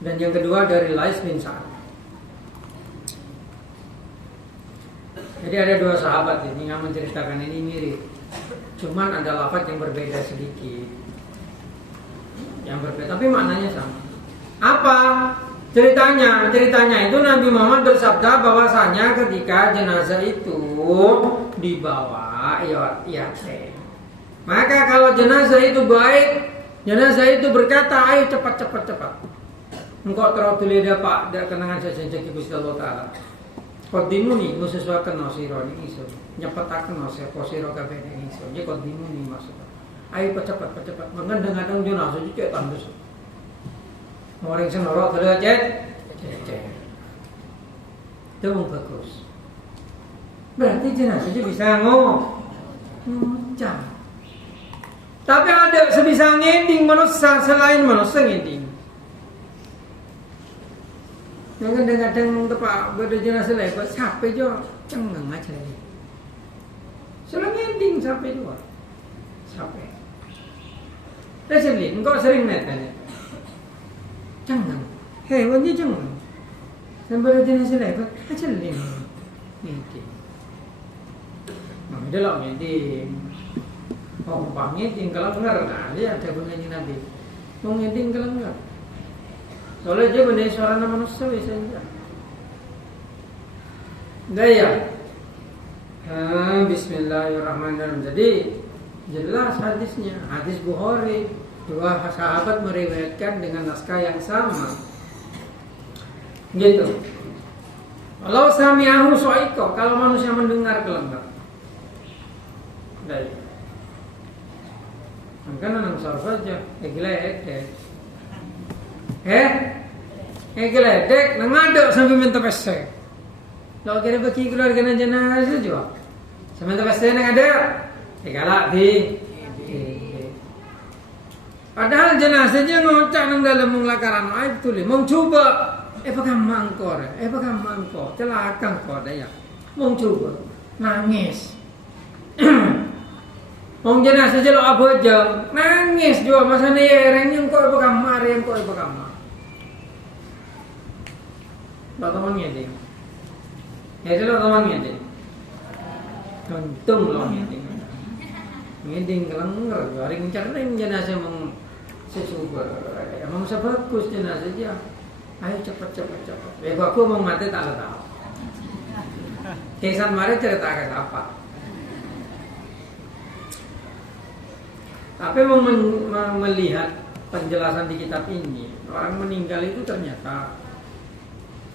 dan yang kedua dari Lais bin Sa'ad. Jadi ada dua sahabat ini yang menceritakan ini mirip. Cuman ada lafaz yang berbeda sedikit. Yang berbeda, tapi maknanya sama. Apa? Ceritanya itu Nabi Muhammad bersabda bahwasanya ketika jenazah itu dibawa yatim. Maka kalau jenazah itu baik, jenazah itu berkata, ayo cepat. Engkau terlalu lidah Pak, dak kenangan saya janji Gusti Allah Taala. Kodimuni musesuaken nosiro ini iso, nyepetaken nosiro siro kabeh ini iso. Jadi kodimuni maksudnya. Ayo cepat. Mengendang-endang jenazah itu cek tandus. Orang senoro terus cek. Itu bagus. Berarti jenazah itu bisa ngucap. Tapi ada sebisa ngending manusia selain manusia ngending. Yang kadang-kadang tepat pada jenazah lepas sampai jo cengang aja lagi. Selain ngending sampai juga. Sampai. Terus engkau sering netanya. Jangan, hewannya jangan. Sampai jenazah lepas aja lagi. Ngending. Dia lah ngending. Ngending kalau enggak, nah dia ada bunyinya Nabi. Mau ngending kalau enggak. Soalnya dia benar suara manusia biasanya. Daya. Bismillahirrahmanirrahim. Jadi jelas hadisnya, hadis Bukhari. Dua sahabat meriwayatkan dengan naskah yang sama. Gitu. Kalau sami'ahu so'iko, kalau manusia mendengar kelengkap. Daya. Kan nang saja, geledek. Geledek nang ada sampai minta pese. Kalau kira bagi keluarga jenazah juga. Sampai pese nang ada. Galak di. Padahal jenazahnya ngocak nang dalam lakaran air betul. Mau coba pakam mangkor. Celaka kok daya. Mau coba nangis. Wong jenazah jelo apa aja nangis juga masane yereng yang kok kamar. Lo teman ngeding. Ya jelo teman ngeding. Untung lo ngeding. Ngeding kelenger, garing cereng jenazah mong sesuber. Emang sebagus jenazah aja. Ayo cepet. Aku mau mati tak tahu. Kesan mari ceritakan apa? Tapi melihat penjelasan di kitab ini, orang meninggal itu ternyata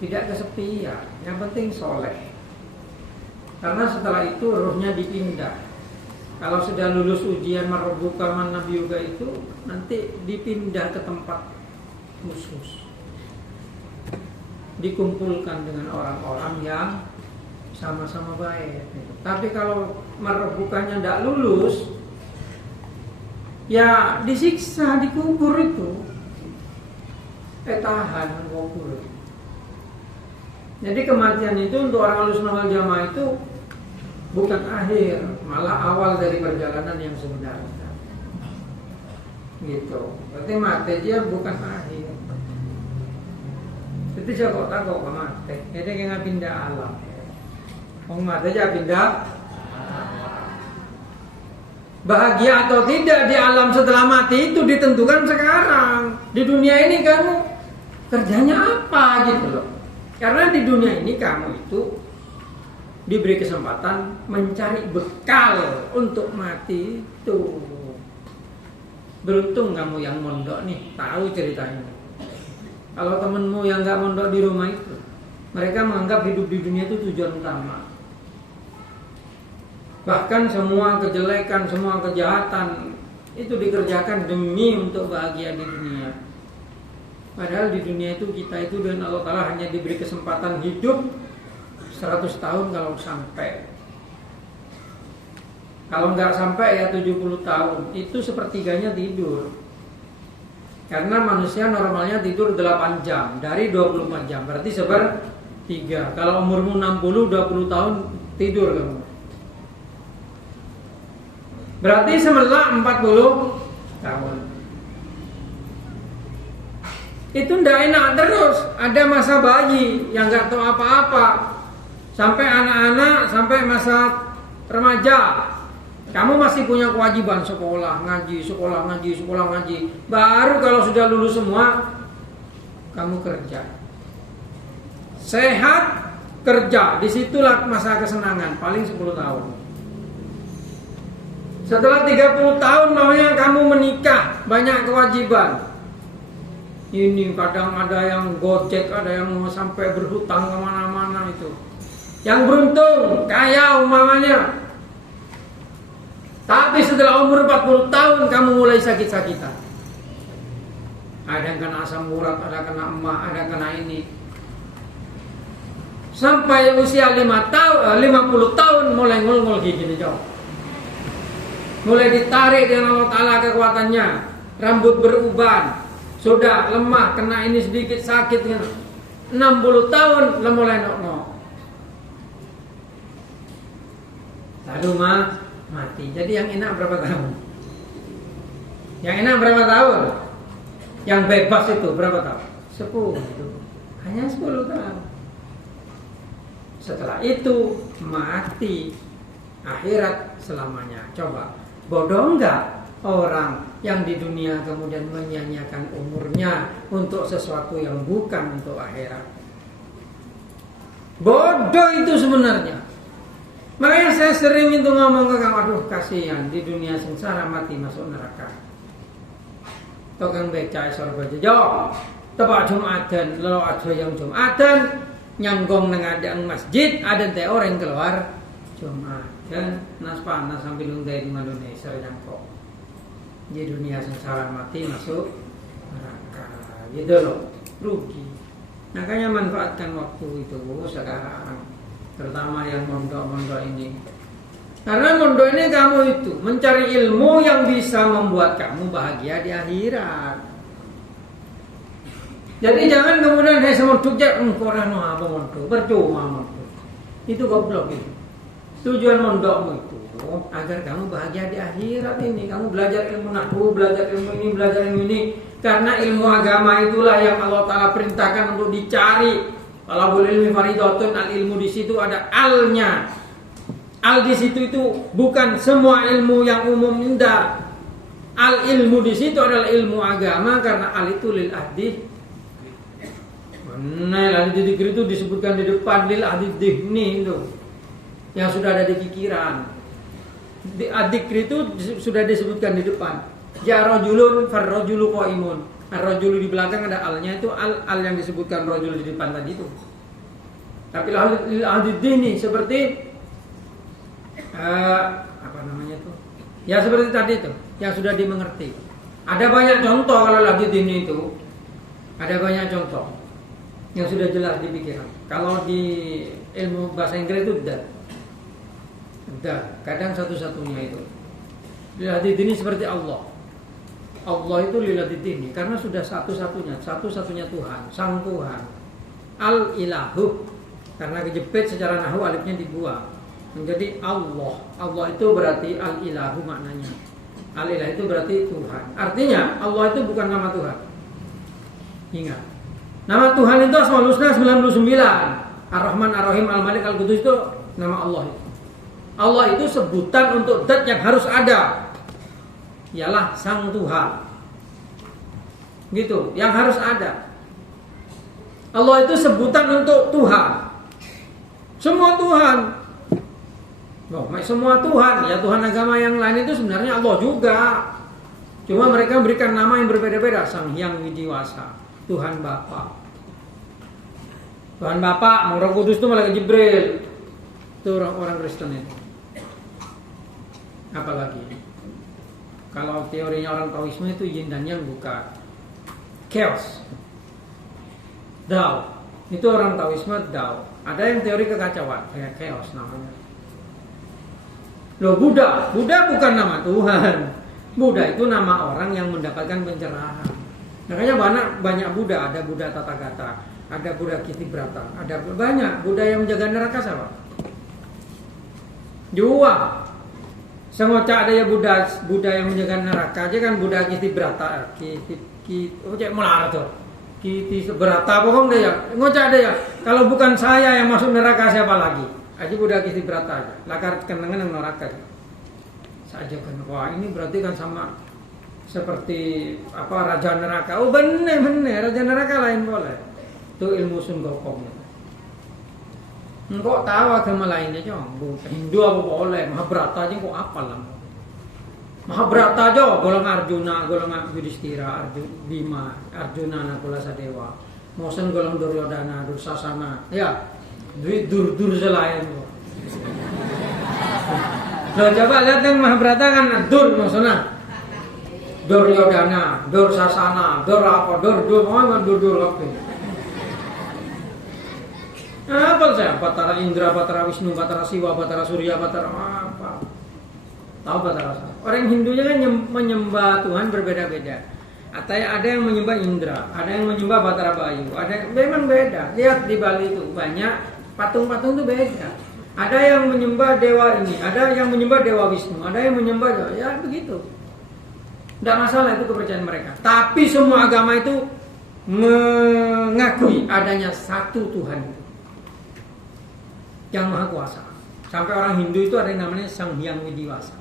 tidak kesepian, yang penting soleh. Karena setelah itu ruhnya dipindah. Kalau sudah lulus ujian marbuka man nabi yoga itu, nanti dipindah ke tempat khusus, dikumpulkan dengan orang-orang yang sama-sama baik. Tapi kalau marbukanya tidak lulus, ya disiksa, dikubur itu. Tahan kubur. Jadi kematian itu untuk orang Ahlussunnah wal Jamaah itu bukan akhir, malah awal dari perjalanan yang sebenarnya. Gitu. Berarti mati dia bukan akhir. Itu jago takut mati. Jadi nggak pindah alam. Orang mati aja pindah. Bahagia atau tidak di alam setelah mati itu ditentukan sekarang. Di dunia ini kamu kerjanya apa gitu loh. Karena di dunia ini kamu itu diberi kesempatan mencari bekal untuk mati itu. Beruntung kamu yang mondok nih, tahu ceritanya. Kalau temenmu yang nggak mondok di rumah itu, mereka menganggap hidup di dunia itu tujuan utama. Bahkan semua kejelekan, semua kejahatan itu dikerjakan demi untuk bahagia di dunia. Padahal di dunia itu kita itu dengan Allah Ta'ala hanya diberi kesempatan hidup 100 tahun kalau sampai. Kalau nggak sampai ya 70 tahun. Itu sepertiganya tidur. Karena manusia normalnya tidur 8 jam dari 24 jam. Berarti sepertiga. Kalau umurmu 60, 20 tahun tidur kamu. Berarti semelah 40 tahun. Itu ndak enak terus. Ada masa bayi yang nggak tahu apa-apa. sampai anak-anak, sampai masa remaja, kamu masih punya kewajiban sekolah, ngaji, sekolah, ngaji, sekolah, ngaji. Baru kalau sudah lulus semua, kamu kerja. Sehat, kerja. Disitulah masa kesenangan, paling 10 tahun. Setelah 30 tahun namanya kamu menikah, banyak kewajiban. Ini kadang ada yang gojek, ada yang mau sampai berhutang kemana-mana itu. Yang beruntung, kaya umpamanya. Tapi setelah umur 40 tahun kamu mulai sakit-sakitan. Ada yang kena asam urat, ada kena emah, ada kena ini. Sampai usia 50 tahun mulai ngul-ngul gini jauh. Mulai ditarik dengan Allah Ta'ala kekuatannya. Rambut beruban. Sudah lemah, kena ini sedikit sakit. 60 tahun mulai nok-nok. Lalu mati. Jadi yang enak berapa tahun? Yang enak berapa tahun? Yang bebas itu berapa tahun? 10. Hanya 10 tahun. Setelah itu mati. Akhirat selamanya. Coba, bodoh enggak orang yang di dunia kemudian menyia-nyiakan umurnya untuk sesuatu yang bukan untuk akhirat? Bodoh itu sebenarnya. Makanya saya sering itu ngomong ke kamu, aduh kasihan di dunia sengsara mati masuk neraka. Tukang beca sorba jejok, tepat Jumatan, lalu ada yang Jumatan, nyanggong nengadang masjid, ada teh orang keluar Jumat dan nas panas sambil nungguin di Indonesia nyangkok. Di dunia sengsara mati masuk neraka, gitu loh, rugi. Makanya manfaatkan waktu itu sekarang. Terutama yang mondok-mondok ini. Karena mondok ini kamu itu mencari ilmu yang bisa membuat kamu bahagia di akhirat. Jadi jangan kemudian mondok aja koran apa mondok, percuma mondok. Itu goblok itu. Tujuan mondokmu itu agar kamu bahagia di akhirat ini. Kamu belajar ilmu nahwu, belajar ilmu ini, belajar ilmu ini. Karena ilmu agama itulah yang Allah Ta'ala perintahkan untuk dicari. Talabul ilmi faridatun, al ilmu di situ ada alnya. Al di situ itu bukan semua ilmu yang umum indah. Al ilmu di situ adalah ilmu agama karena al itu lil ahdi. Mana al dzikir itu disebutkan di depan lil ahdi dhihni itu. Yang sudah ada di pikiran. Di adzikr itu sudah disebutkan di depan. Ya rajulun farrajulu qaimun. Ar-rajulu di belakang ada alnya, itu al yang disebutkan rajul di depan tadi itu. Tapi al-dini seperti apa namanya itu? Ya seperti tadi itu, yang sudah dimengerti. Ada banyak contoh kalau al-dini itu. Ada banyak contoh yang sudah jelas di pikiran. Kalau di ilmu bahasa Inggris itu udah. Kadang satu-satunya itu. Al-dini seperti Allah. Allah itu liladidini karena sudah satu-satunya Tuhan, sang Tuhan. Al-ilahu karena kejepit secara nahwu alifnya dibuang menjadi Allah. Allah itu berarti al-ilahu maknanya. Al-ilah itu berarti Tuhan. Artinya Allah itu bukan nama Tuhan. Ingat. Nama Tuhan itu Asmaul Husna 99. Ar-Rahman, Ar-Rahim, Al-Malik, Al-Qudus itu nama Allah itu. Allah itu sebutan untuk zat yang harus ada. Ialah sang Tuhan. Gitu, yang harus ada. Allah itu sebutan untuk Tuhan. Semua Tuhan. Semua Tuhan, ya Tuhan agama yang lain itu sebenarnya Allah juga. Cuma mereka berikan nama yang berbeda-beda. Sang Hyang Widiwasa, Tuhan Bapa. Tuhan Bapa, Roh Kudus itu malaikat Jibril. Itu orang Kristen itu. Apalagi kalau teorinya orang Taoisme itu yin dan yang bukan chaos. Dao. Itu orang Taoisme Dao. Ada yang teori kekacauan, kayak chaos namanya. Loh Buddha bukan nama Tuhan. Buddha itu nama orang yang mendapatkan pencerahan. Makanya banyak Buddha, ada Buddha Tathagata, ada Buddha Kitibrata, ada banyak Buddha yang menjaga neraka siapa? Dua. Semua ada ya Buddha yang menjaga neraka aja kan Buddha Kitibrata, Kiti berata bohong deh ya, ngocak deh ya. Kalau bukan saya yang masuk neraka siapa lagi? Aja udah kiti berata aja. Lakar kenangan yang neraka. Saja kan, wah ini berarti kan sama seperti apa raja neraka. Oh bener raja neraka lain boleh. Itu ilmu sun gokong. Engkau tahu agama lainnya cong, Hindu apa boleh, Mahabharata aja kok apal lah. Mahabharata aja, golongan Arjuna, golongan Yudhistira, Bima, Arjuna, Nakula Sadewa, Mosen golongan Duryodhana, Dursasana, ya, Durselayan tuh. Loh coba lihat yang Mahabharata kan Dur maksudnya, Duryodhana, Dursasana, Dur apa. Apa saya? Batara Indra, Batara Wisnu, Batara Siwa, Batara Surya, Batara apa? Tahu Batara? Orang Hindunya kan menyembah Tuhan berbeda-beda. Ada yang menyembah Indra, ada yang menyembah Batara Bayu, ada memang beda. Lihat di Bali itu banyak patung-patung itu beda. Ada yang menyembah dewa ini, ada yang menyembah dewa Wisnu, ada yang menyembah ya begitu. Tidak masalah itu kepercayaan mereka. Tapi semua agama itu mengakui adanya satu Tuhan yang maha kuasa. Sampai orang Hindu itu ada yang namanya Sang Hyang Widiwasa.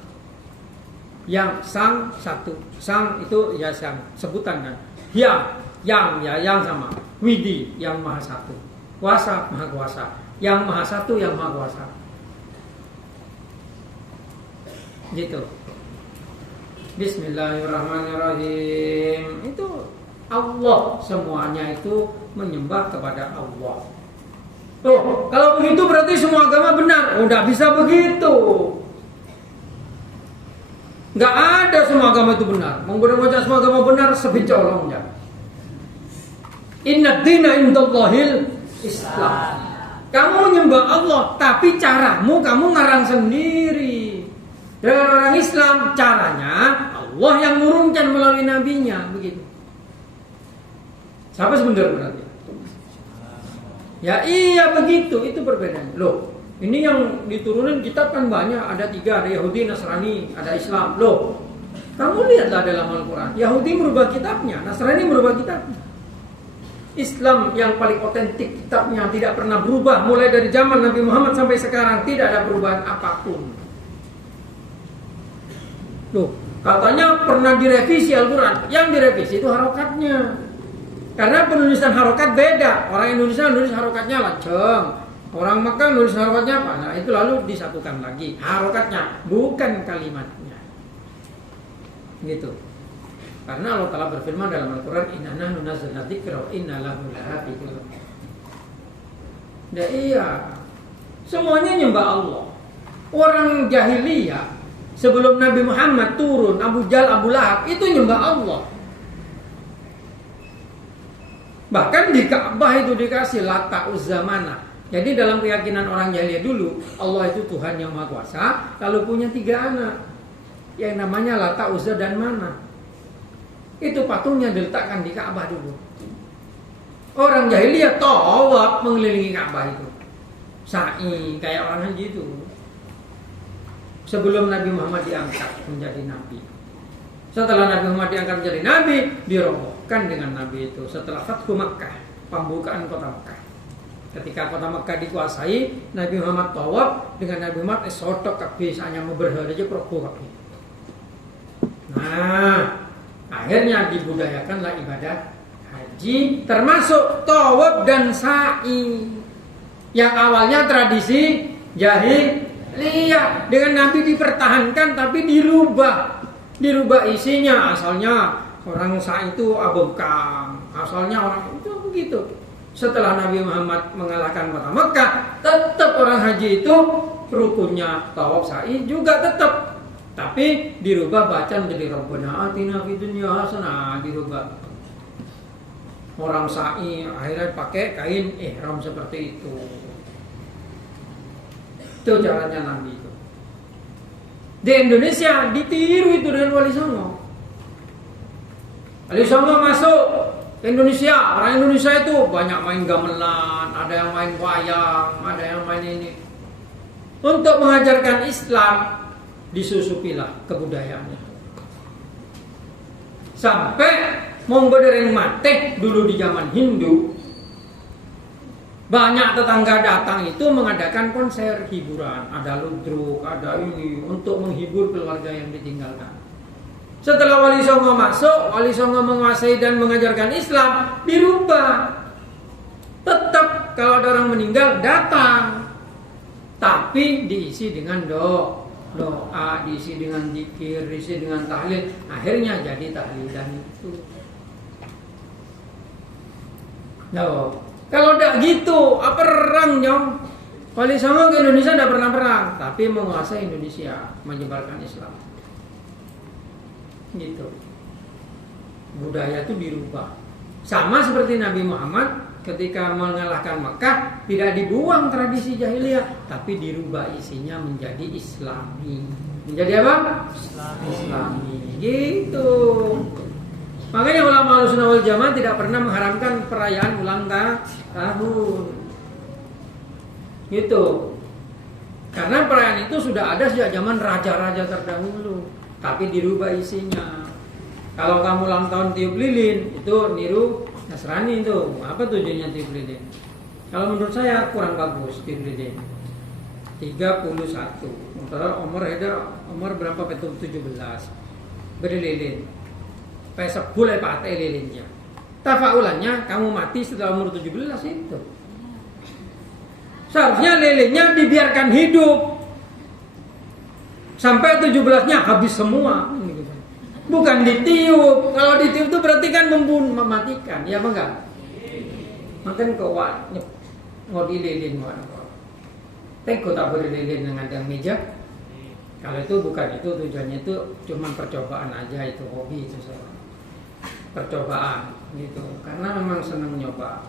Yang sang satu, sang itu ya sang sebutan kan. Yang sama. Widi yang maha satu. Kuasa maha kuasa. Yang maha satu yang maha kuasa. Gitu. Bismillahirrahmanirrahim. Itu Allah, semuanya itu menyembah kepada Allah. Tuh, kalau begitu berarti semua agama benar. Oh, tidak bisa begitu. Nggak ada semua agama itu benar. Menggunakan semua agama benar sebicolongnya. Inna dina indallahil Islam. Kamu menyembah Allah, tapi caramu kamu ngarang sendiri. Dengan orang Islam, caranya Allah yang nurunkan melalui nabinya, begitu. Siapa sebenarnya berarti? Ya iya begitu, itu perbedaannya. Loh, ini yang diturunin kitab kan banyak, ada 3, ada Yahudi, Nasrani, ada Islam. Loh, kamu lihatlah dalam Al-Quran, Yahudi merubah kitabnya, Nasrani merubah kitabnya. Islam yang paling otentik kitabnya tidak pernah berubah, mulai dari zaman Nabi Muhammad sampai sekarang tidak ada perubahan apapun. Loh, katanya pernah direvisi Al-Quran, yang direvisi itu harokatnya. Karena penulisan harokat beda. Orang Indonesia nulis harokatnya lanceng, orang Mekah nulis harokatnya apa? Nah itu lalu disatukan lagi harokatnya, bukan kalimatnya. Gitu. Karena Allah Ta'ala berfirman dalam Al-Quran, Inna nahnu nazzalna dzikra wa inna lahu lahafidun. Ya iya, semuanya nyembah Allah. Orang jahiliyah sebelum Nabi Muhammad turun, Abu Jahal, Abu Lahab itu nyembah Allah. Bahkan di Ka'bah itu dikasih Lata Uzza Manah. Jadi dalam keyakinan orang jahiliyah dulu, Allah itu Tuhan yang Maha Kuasa, lalu punya 3 anak yang namanya Lata, Uzza dan Manah. Itu patungnya diletakkan di Ka'bah dulu. Orang jahiliyah tawaf mengelilingi Ka'bah itu. Sa'i kayak orang haji itu. Sebelum Nabi Muhammad diangkat menjadi nabi. Setelah Nabi Muhammad diangkat menjadi nabi, dirobohkan dengan nabi itu. Setelah Fathu Makkah, pembukaan kota Makkah. Ketika kota Makkah dikuasai, Nabi Muhammad tawaf dengan Nabi Muhammad sotok kabeh hanya mau berhala aja propo kabeh. Nah, akhirnya dibudayakanlah ibadah haji termasuk tawaf dan sa'i. Yang awalnya tradisi jahiliyah dengan Nabi dipertahankan tapi dirubah isinya. Asalnya orang sa'i itu abengkang, asalnya orang itu begitu. Setelah Nabi Muhammad mengalahkan kota Mekah, tetap orang haji itu rukunnya tawaf sa'i juga tetap, tapi dirubah bacaan menjadi Rabbana atina fid dunya hasanah, dirubah. Orang sa'i akhirnya pakai kain ihram seperti itu. Itu caranya Nabi itu. Di Indonesia ditiru itu dengan Wali Songo. Wali Songo masuk ke Indonesia, orang Indonesia itu banyak main gamelan, ada yang main wayang, ada yang main ini. Untuk mengajarkan Islam, disusupilah kebudayaannya. Sampai Mong bedereng mate dulu di zaman Hindu, banyak tetangga datang itu mengadakan konser hiburan, ada ludruk, ada ini untuk menghibur keluarga yang ditinggalkan. Setelah Wali Songo masuk, Wali Songo menguasai dan mengajarkan Islam, dirubah. Tetap kalau ada orang meninggal datang, tapi diisi dengan doa, diisi dengan zikir, diisi dengan tahlil. Akhirnya jadi tahlilan itu. No. Kalau tidak gitu, perang nyong. Wali Songo ke Indonesia tidak pernah perang, tapi menguasai Indonesia, menyebarkan Islam. Gitu. Budaya itu dirubah. Sama seperti Nabi Muhammad ketika mengalahkan Mekah, tidak dibuang tradisi jahiliyah, tapi dirubah isinya menjadi Islami. Menjadi apa? Islami. Gitu. Makanya ulama Ahlussunnah wal Jamaah tidak pernah mengharamkan perayaan ulang tahun. Gitu. Karena perayaan itu sudah ada sejak zaman raja-raja terdahulu, tapi dirubah isinya. Kalau kamu ulang tahun tiup lilin, itu niru Nasrani itu. Apa tujuannya tiup lilin? Kalau menurut saya kurang bagus tiup lilin. 31. Sementara umur berapa? 17. Beri lilin. Pesek boleh pakai lilinnya. Tafaulannya kamu mati setelah umur 17 itu. Seharusnya lilinnya dibiarkan hidup sampai 17-nya habis semua. Bukan ditiup. Kalau ditiup itu berarti kan mematikan. Ya apa enggak? Makan kewat ngodi lilin mana? Teko tak boleh lilin dengan yang meja. Kalau itu bukan itu tujuannya, itu cuma percobaan aja, itu hobi itu saya. Percobaan gitu, karena memang senang nyoba.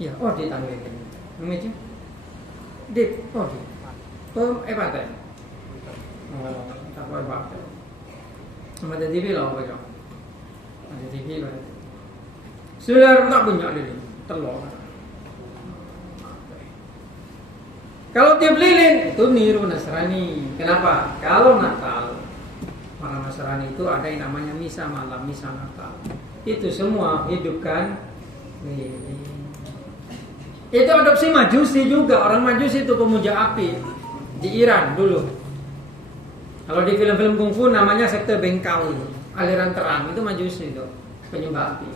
Ya, di tanggilin. Meja. Dip, di. Paten. Tak boleh paten. Sama ada TV lah, apa jauh? Ada TV lah. Sudah tak punya lilin, telur. Kalau tiup lilin itu niru Nasrani. Kenapa? Kalau Natal, orang Nasrani itu ada yang namanya misa malam, misa Natal. Itu semua hidupkan lilin. Itu adopsi Majusi juga. Orang Majusi itu pemuja api di Iran dulu. Kalau di film-film kungfu namanya sekte Bengkau, aliran terang, itu Majusi itu, penyembah api.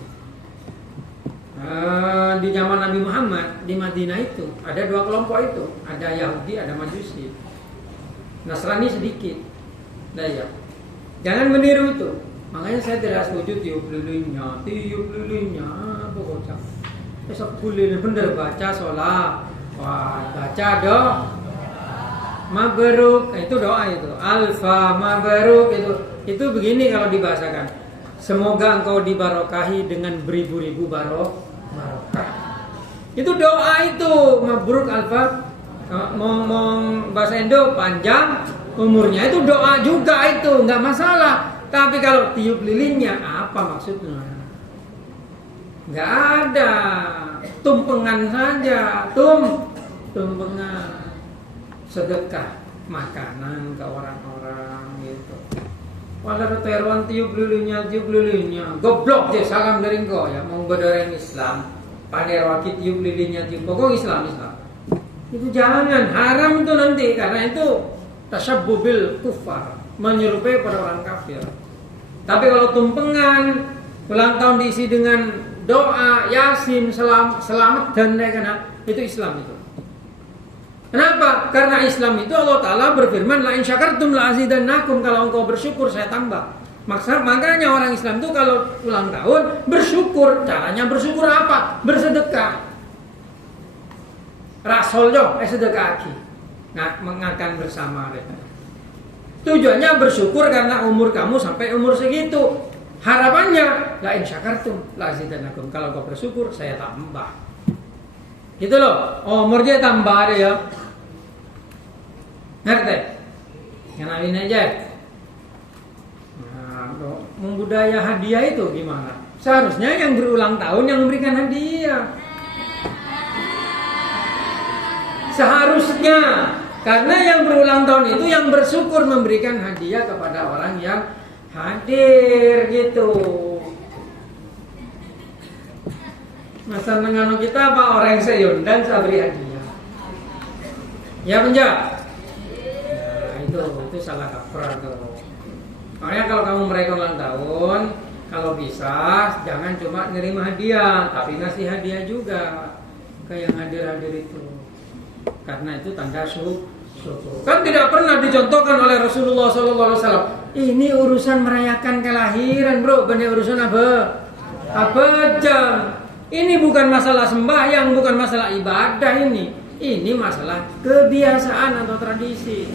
Di zaman Nabi Muhammad di Madinah itu ada dua kelompok itu, ada Yahudi, ada Majusi. Nasrani sedikit. Nah ya, jangan meniru itu. Makanya saya tidak setuju tiup lilinnya, pokoknya. Besok lilin bener baca sholat, baca doa, mabruk, itu doa itu, alfa mabruk itu begini kalau dibahasakan. Semoga engkau dibarokahi dengan beribu-ribu barokah. Itu doa itu, mabruk alfa, bahasa Indo panjang umurnya, itu doa juga itu, nggak masalah. Tapi kalau tiup lilinnya apa maksudnya? Nggak ada, tumpengan saja, tumpengan, sedekah makanan ke orang-orang gitu. Walau teruan tiup lilinnya, goblok dia salam dari engkau ya, mau berdoreng Islam, pandai wakit tiup lilinnya, pokok Islam. Itu jangan, haram itu nanti, karena itu tasyabbubil kufar, menyerupai pada orang kafir. Tapi kalau tumpengan, ulang tahun diisi dengan doa, yasin, selamat dan lain-lain, itu Islam itu. Kenapa? Karena Islam itu Allah Ta'ala berfirman, la in syakartum la azidannakum, kalau engkau bersyukur saya tambah. Makanya orang Islam itu kalau ulang tahun bersyukur. Caranya bersyukur apa? Bersedekah. Rasul jo, sedekah lagi. Mengakan bersama mereka. Tujuannya bersyukur karena umur kamu sampai umur segitu. Harapannya la in syakartum la azidannakum, kalau kau bersyukur saya tambah. Gitu loh. Umurnya tambah ada ya. Ngerti? Kenalin aja. Budaya hadiah itu gimana? Seharusnya yang berulang tahun yang memberikan hadiah. Seharusnya, karena yang berulang tahun itu yang bersyukur memberikan hadiah kepada orang yang hadir gitu. Masa nganu kita apa orang seyun dan sabri hadiah. Ya penjak. Nah, itu salah kaprah tuh. Makanya kalau kamu merayakan ulang tahun, kalau bisa jangan cuma nerima hadiah, tapi ngasih hadiah juga ke yang hadir-hadir itu. Karena itu tanda syukur. Kan tidak pernah dicontohkan oleh Rasulullah SAW. Ini urusan merayakan kelahiran, bro. Benar urusan apa? Apa jam? Ini bukan masalah sembahyang, bukan masalah ibadah ini. Ini masalah kebiasaan atau tradisi.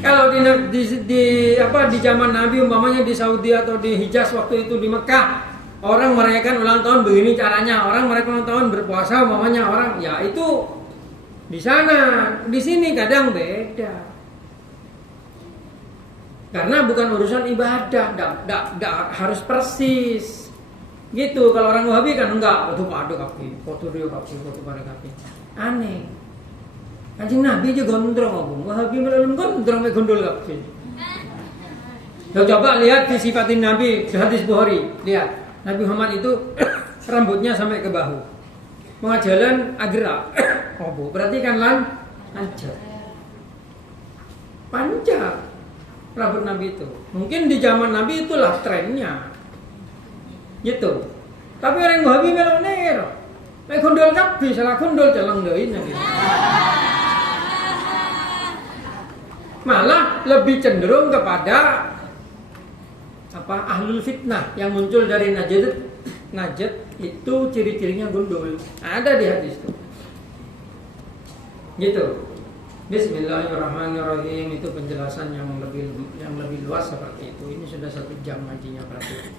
Kalau di zaman Nabi umpamanya di Saudi atau di Hijaz waktu itu di Mekah, orang merayakan ulang tahun begini caranya. Orang merayakan ulang tahun berpuasa umpamanya orang ya itu di sana, di sini kadang beda. Karena bukan urusan ibadah, tidak harus persis. Gitu. Kalau orang Wahabi kan enggak, foto pada kaki, foto dia kaki, foto pada kaki. Aneh. Kanjeng Nabi aja gondrong ngomong, Wahabi belum gondrong me gondol kaki. Coba lihat di sifatin Nabi di hadis Bukhari, lihat Nabi Muhammad itu rambutnya sampai ke bahu. Mengajalan agra, obo berarti kan lancar, panjang rambut Nabi itu. Mungkin di zaman Nabi itulah trennya, gitu. Tapi orang Wahabi meloner, main gondol kapi, salah gondol jalan doin Nabi. Malah lebih cenderung kepada apa ahlul fitnah yang muncul dari Najd itu ciri-cirinya gondol. Ada di hadis itu. Gitu. Bismillahirrahmanirrahim, itu penjelasan yang lebih luas seperti itu. Ini sudah 1 jam ngajinya berarti.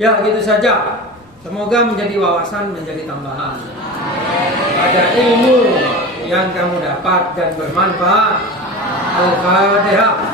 Ya, gitu saja. Semoga menjadi wawasan, menjadi tambahan. Ada ilmu yang kamu dapat dan bermanfaat. Al-Fatihah.